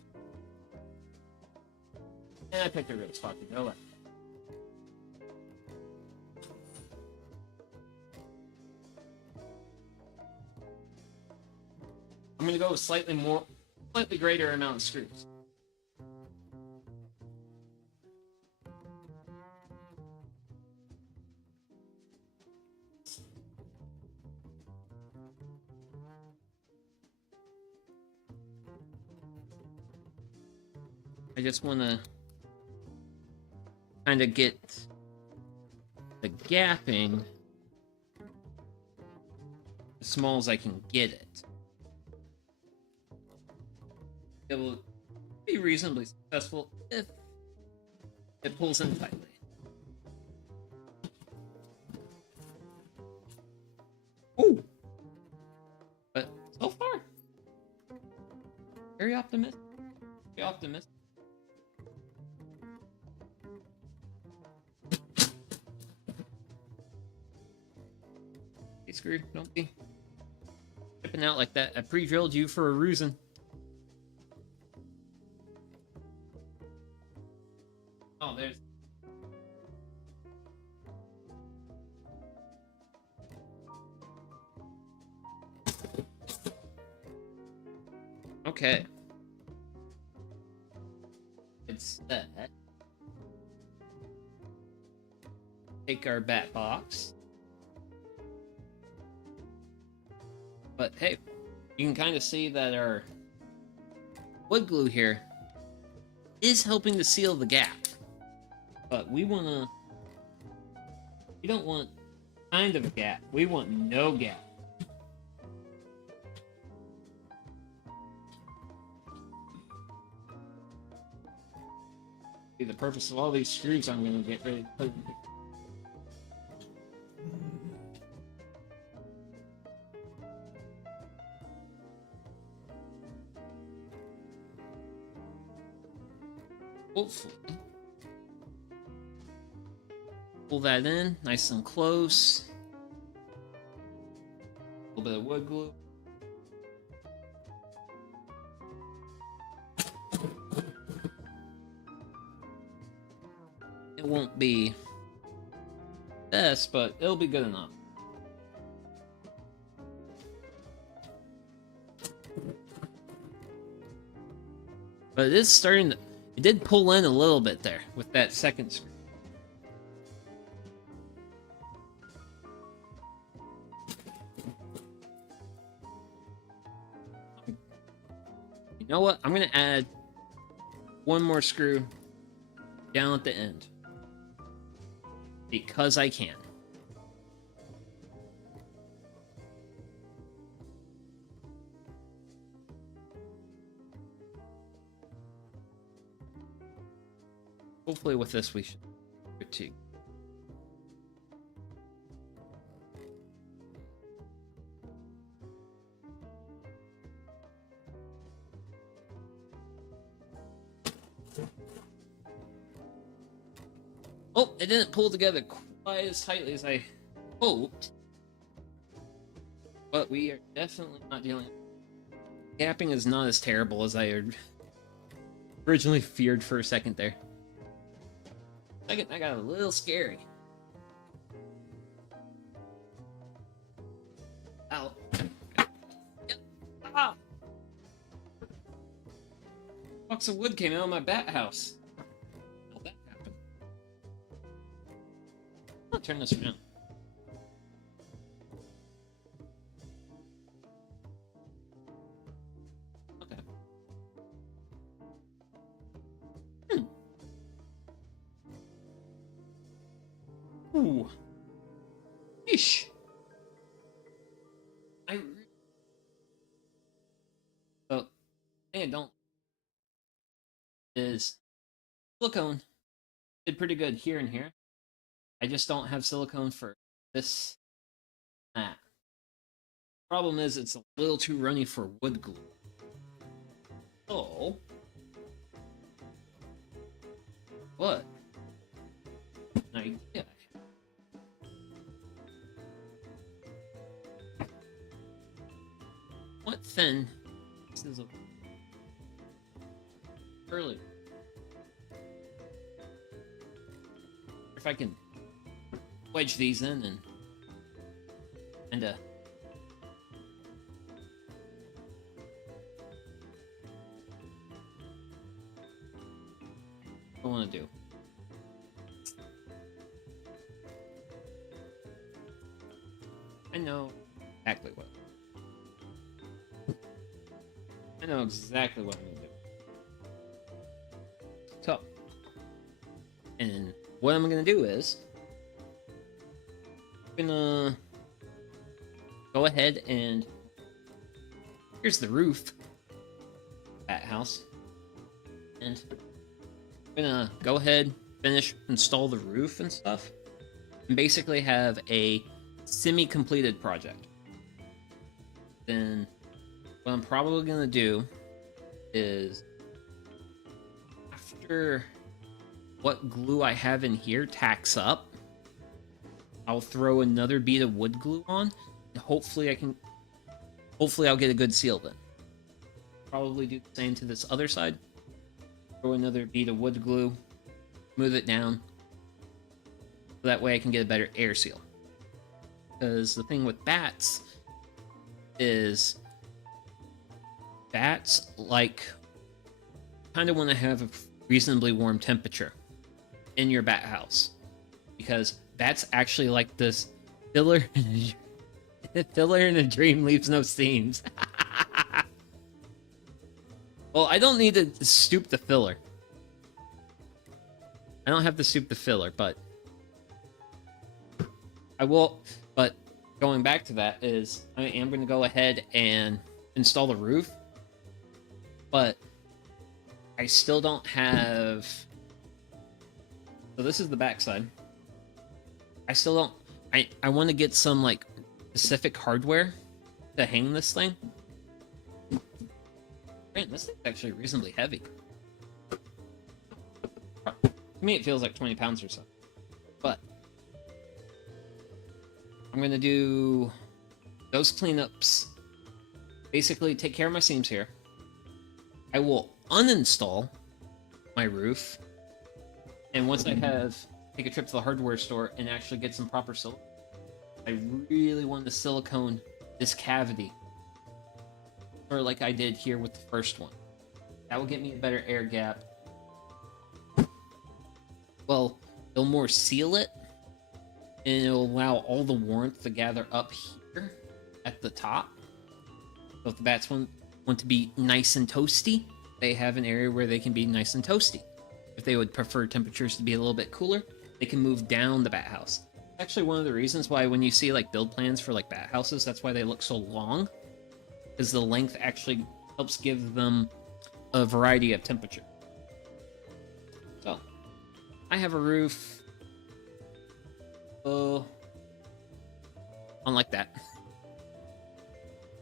And I picked a good spot to go at. I'm gonna go with slightly greater amount of screws. I just want to kind of get the gapping as small as I can get it. It will be reasonably successful if it pulls in tightly. Ooh! But so far, very optimistic. Very optimistic. Hey, screw, don't be chipping out like that. I pre-drilled you for a reason. Oh, there's. Okay. It's that. Take our bat box. But hey, you can kind of see that our wood glue here is helping to seal the gap. But we don't want kind of a gap. We want no gap. The purpose of all these screws I'm going to get ready to put in. Hopefully. Pull that in, nice and close. A little bit of wood glue. It won't be best, but it'll be good enough. But it is starting to... It did pull in a little bit there with that second screw. You know what? I'm going to add one more screw down at the end. Because I can. Hopefully with this we should get to. Oh, it didn't pull together quite as tightly as I hoped. But we are definitely not dealing. Gapping is not as terrible as I originally feared for a second there. Second, I got a little scary. Ow. Yep. Ah! Box of wood came out of my bat house. How'd that happen? I'll turn this around. Okay. Ooh. Yeesh. Well, thing I don't is silicone did pretty good here and here. I just don't have silicone for this that. Problem is it's a little too runny for wood glue. So what? An idea. What thin pieces of earlier? If I can wedge these in and what I want to do. I know exactly what. I know exactly what I'm gonna do. So, and what I'm gonna do is I'm gonna go ahead and here's the roof. That house. And I'm gonna go ahead, finish, install the roof and stuff. And basically have a semi-completed project. Then what I'm probably gonna do is after what glue I have in here tacks up, I'll throw another bead of wood glue on, and hopefully I'll get a good seal then. Probably do the same to this other side. Throw another bead of wood glue, smooth it down, so that way I can get a better air seal. Because the thing with bats is bats kind of want to have a reasonably warm temperature in your bat house, because bats actually like this filler. Filler in a dream leaves no seams. Well, I don't need to stoop the filler. I don't have to stoop the filler, but I will. But going back to that is, I am going to go ahead and install the roof, but I still don't have. So this is the backside. I still don't. I want to get some like specific hardware to hang this thing. Man, this thing's actually reasonably heavy. To me, it feels like 20 pounds or so. But I'm gonna do those cleanups. Basically, take care of my seams here. I will uninstall my roof, and once I take a trip to the hardware store and actually get some proper silicone. I really want to silicone this cavity, or like I did here with the first one. That will get me a better air gap. Well, it'll more seal it, and it'll allow all the warmth to gather up here at the top. So if the bats want to be nice and toasty, they have an area where they can be nice and toasty. If they would prefer temperatures to be a little bit cooler, they can move down the bat house. Actually, one of the reasons why when you see like build plans for like bat houses, that's why they look so long, because the length actually helps give them a variety of temperature. So I have a roof, unlike that,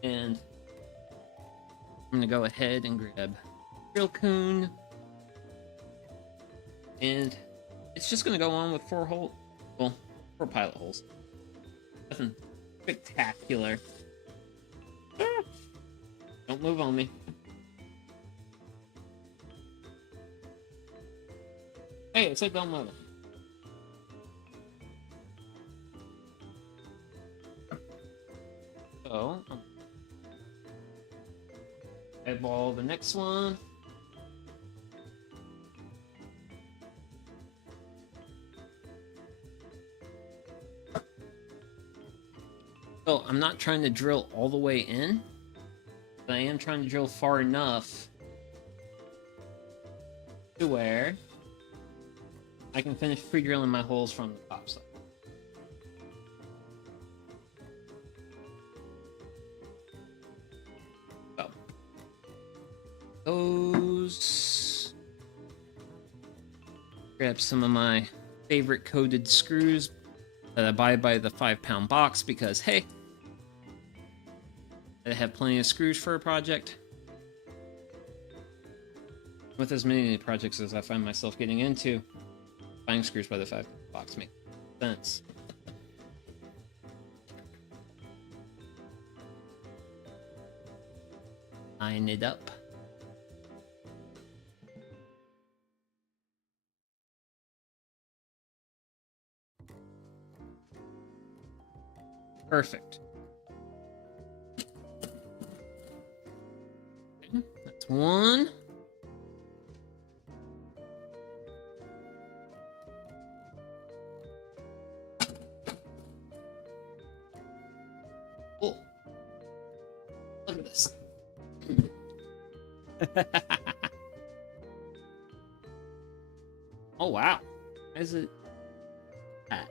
and I'm gonna go ahead and grab drill cone, and it's just gonna go on with 4 pilot holes. Nothing spectacular. Don't move on me. Hey, it said don't move. So, eyeball the next one. So I'm not trying to drill all the way in, but I am trying to drill far enough to where I can finish pre-drilling my holes from the top side. So those, grab some of my favorite coated screws that I buy by the 5-pound box, because hey, I have plenty of screws for a project. With as many projects as I find myself getting into, buying screws by the 5-pound box makes sense. Line it up. Perfect. Okay, that's one. Oh, look at this. Oh wow, is it that?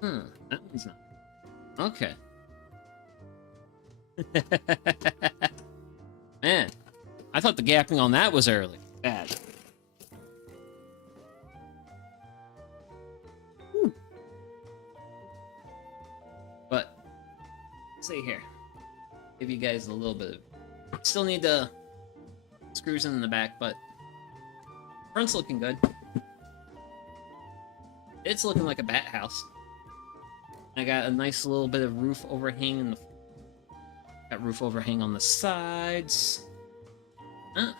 That one's not. Okay. Man, I thought the gapping on that was early. Bad. Whew. But, let's see here. Give you guys a little bit of... Still need the screws in the back, but front's looking good. It's looking like a bat house. I got a nice little bit of roof overhang in the... Got roof overhang on the sides. Huh?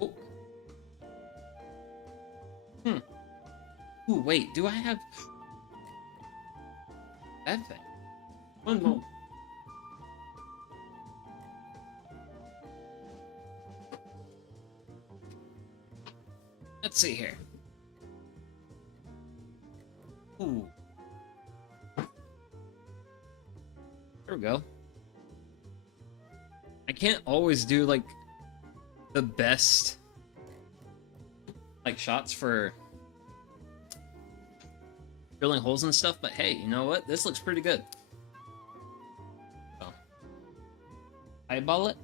Oh. Ooh, wait, do I have... that thing? One more. Let's see here. Ooh. There we go. I can't always do, like, the best, like, shots for drilling holes and stuff, but hey, you know what? This looks pretty good. So, eyeball it.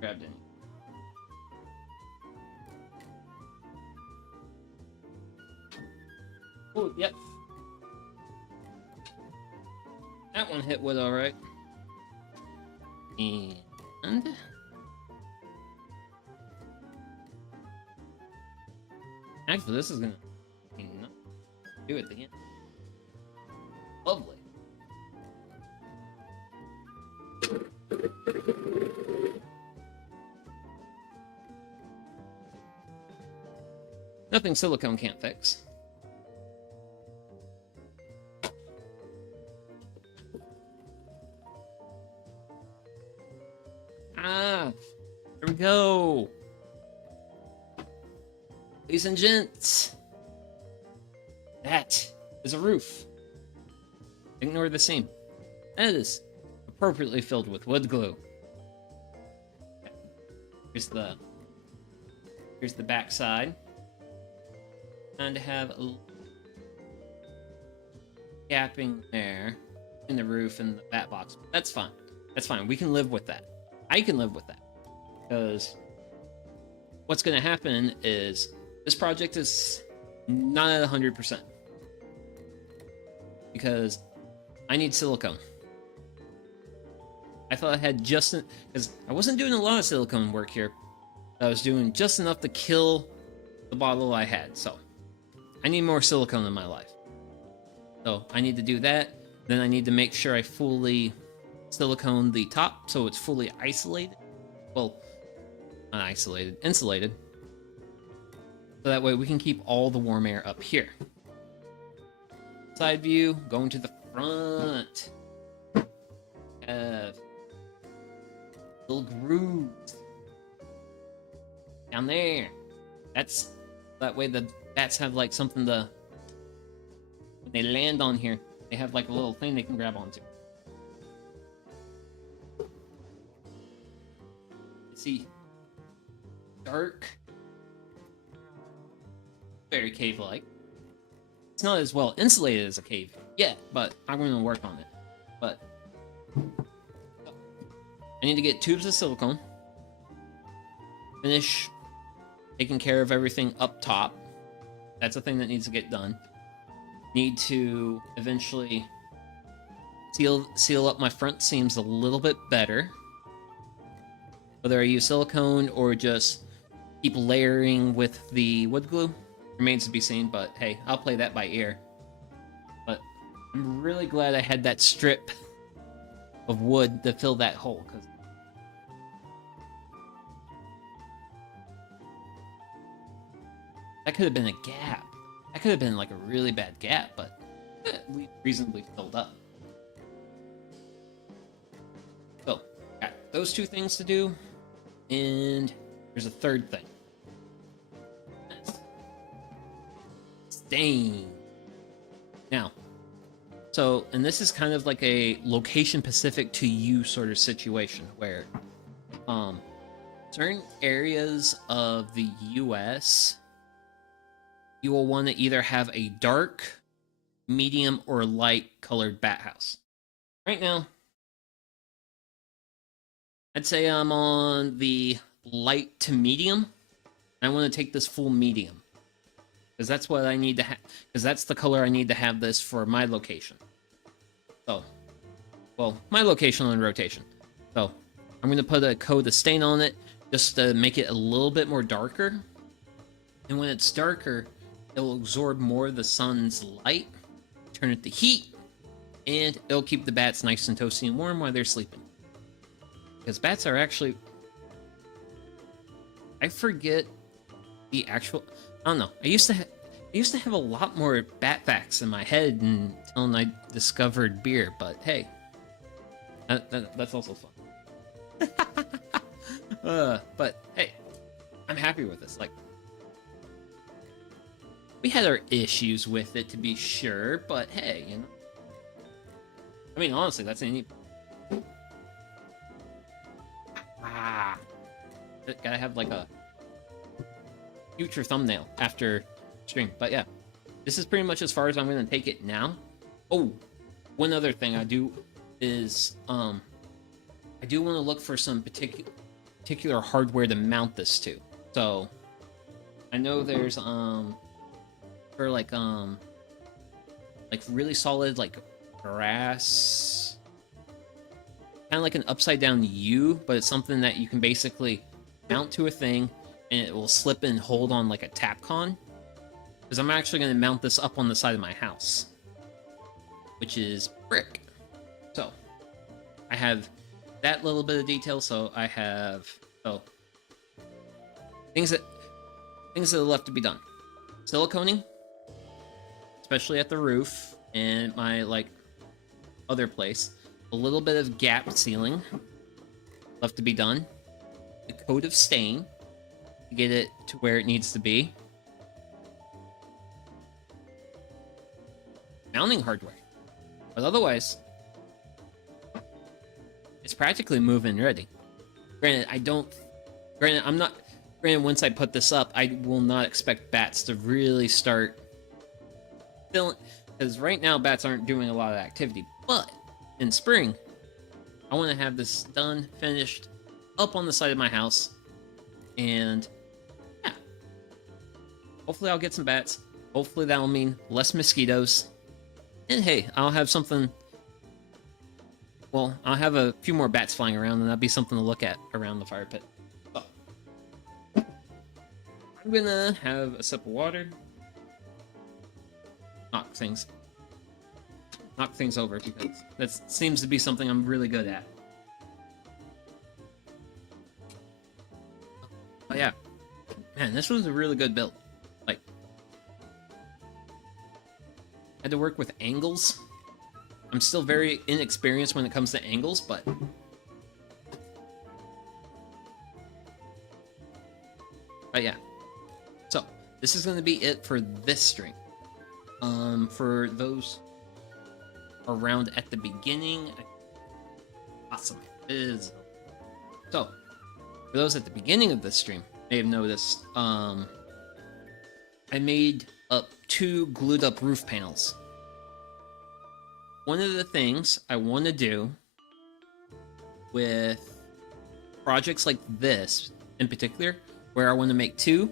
Grabbed it. Oh, yep. That one hit wood all right. And actually, this is gonna do it again. Lovely. Nothing silicone can't fix. Ah, there we go. Ladies and gents, that is a roof. Ignore the seam. That is appropriately filled with wood glue. Here's the back side. And to have a gapping there in the roof and the bat box. That's fine. That's fine. We can live with that. I can live with that. Because what's going to happen is this project is not at 100%. Because I need silicone. I thought I had just... because I wasn't doing a lot of silicone work here. I was doing just enough to kill the bottle I had. So I need more silicone in my life. So I need to do that. Then I need to make sure I fully silicone the top so it's fully isolated. Well, not isolated, insulated. So that way we can keep all the warm air up here. Side view, going to the front. Have little grooves down there. That's that way the bats have like something to, when they land on here, they have like a little thing they can grab onto. See, dark, very cave-like. It's not as well insulated as a cave yet, but I'm going to work on it. But I need to get tubes of silicone, finish taking care of everything up top. That's a thing that needs to get done. Need to eventually seal up my front seams a little bit better. Whether I use silicone or just keep layering with the wood glue remains to be seen, but hey, I'll play that by ear. But I'm really glad I had that strip of wood to fill that hole, because that could have been a gap. That could have been like a really bad gap, but at least reasonably filled up. So, got those two things to do, and there's a third thing. Stain. Now, so, and this is kind of like a location specific to you sort of situation where certain areas of the US you will want to either have a dark, medium, or light colored bat house. Right now, I'd say I'm on the light to medium. I want to take this full medium because that's what I need to have, because that's the color I need to have this for my location. So, well, my location on rotation. So, I'm going to put a coat of stain on it just to make it a little bit more darker. And when it's darker, it'll absorb more of the sun's light, turn it to heat, and it'll keep the bats nice and toasty and warm while they're sleeping. Because bats are actually... I forget the actual... I don't know. I used to have a lot more bat facts in my head until I discovered beer, but hey. That's also fun. But hey, I'm happy with this. Like, we had our issues with it, to be sure, but hey, you know. I mean, honestly, that's any... Gotta have, like, a future thumbnail after stream. But yeah, this is pretty much as far as I'm gonna take it now. Oh, one other thing I do is, I do want to look for some particular hardware to mount this to. So, I know there's, for like really solid, like, brass, kind of like an upside down U, but it's something that you can basically mount to a thing and it will slip and hold on like a Tapcon. Because I'm actually going to mount this up on the side of my house, which is brick. So I have that little bit of detail. So I have things that are left to be done. Siliconing, especially at the roof and my like other place. A little bit of gap sealing left to be done. A coat of stain to get it to where it needs to be. Mounting hardware. But otherwise, it's practically move-in ready. Granted, once I put this up, I will not expect bats to really start filling, because right now bats aren't doing a lot of activity. But in spring, I want to have this done, finished, up on the side of my house, and yeah, hopefully I'll get some bats. Hopefully that'll mean less mosquitoes, and hey, I'll have something. Well, I'll have a few more bats flying around, and that'll be something to look at around the fire pit. So, I'm gonna have a sip of water. Knock things over, because that seems to be something I'm really good at. Oh yeah, man, this was a really good build. Like, had to work with angles. I'm still very inexperienced when it comes to angles, but yeah. So this is going to be it for this stream. For those around at the beginning, awesome is. So for those at the beginning of this stream, may have noticed, I made up 2 glued up roof panels. One of the things I want to do with projects like this in particular, where I want to make 2,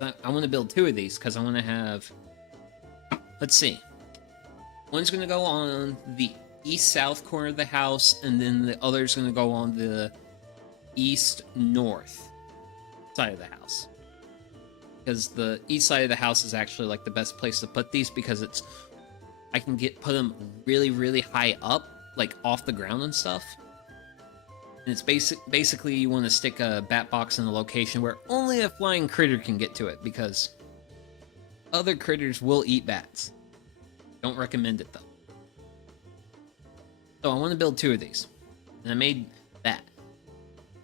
I want to build 2 of these because I want to have, let's see, one's going to go on the east-south corner of the house, and then the other's going to go on the east-north side of the house. Because the east side of the house is actually like the best place to put these, because I can put them really, really high up, like off the ground and stuff. And it's basically you want to stick a bat box in a location where only a flying critter can get to it, because other critters will eat bats. Don't recommend it though. So I want to build 2 of these, and I made that.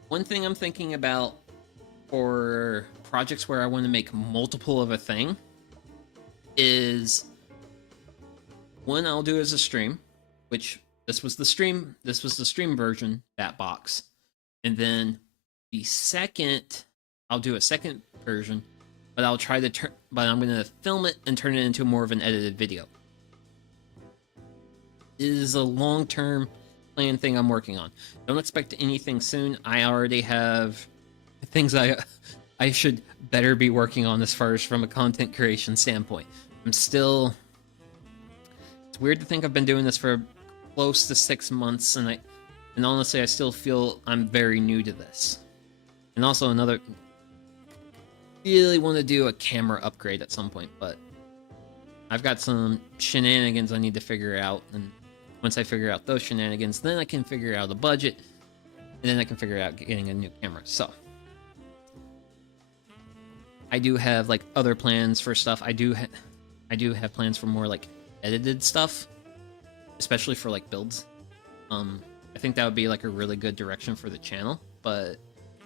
One thing I'm thinking about for projects where I want to make multiple of a thing is one I'll do as a stream, which this was the stream version, that box. And then the second, I'll do a second version, but I'll try to but I'm going to film it and turn it into more of an edited video. It is a long-term plan thing I'm working on. Don't expect anything soon. I already have things I should better be working on as far as from a content creation standpoint. It's weird to think I've been doing this for close to 6 months, and honestly I still feel I'm very new to this. And also really want to do a camera upgrade at some point, but I've got some shenanigans I need to figure out, and once I figure out those shenanigans, then I can figure out the budget, and then I can figure out getting a new camera. So I do have like other plans for stuff. I do have plans for more like edited stuff, especially for like builds. I think that would be like a really good direction for the channel, but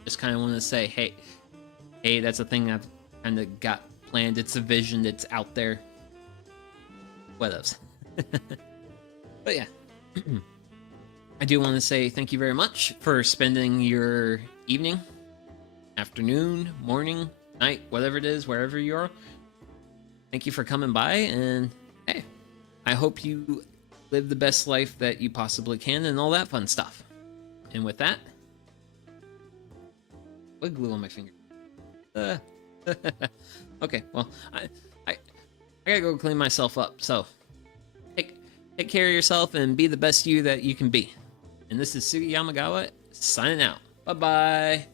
just kind of want to say, hey, that's a thing I've kind of got planned. It's a vision. It's out there. What else? But yeah, I do want to say thank you very much for spending your evening, afternoon, morning, night, whatever it is, wherever you are. Thank you for coming by, and hey, I hope you live the best life that you possibly can and all that fun stuff. And with that, what glue on my finger? Okay, well, I gotta go clean myself up, so take care of yourself and be the best you that you can be. And this is Sugi Yamagawa signing out. Bye-bye.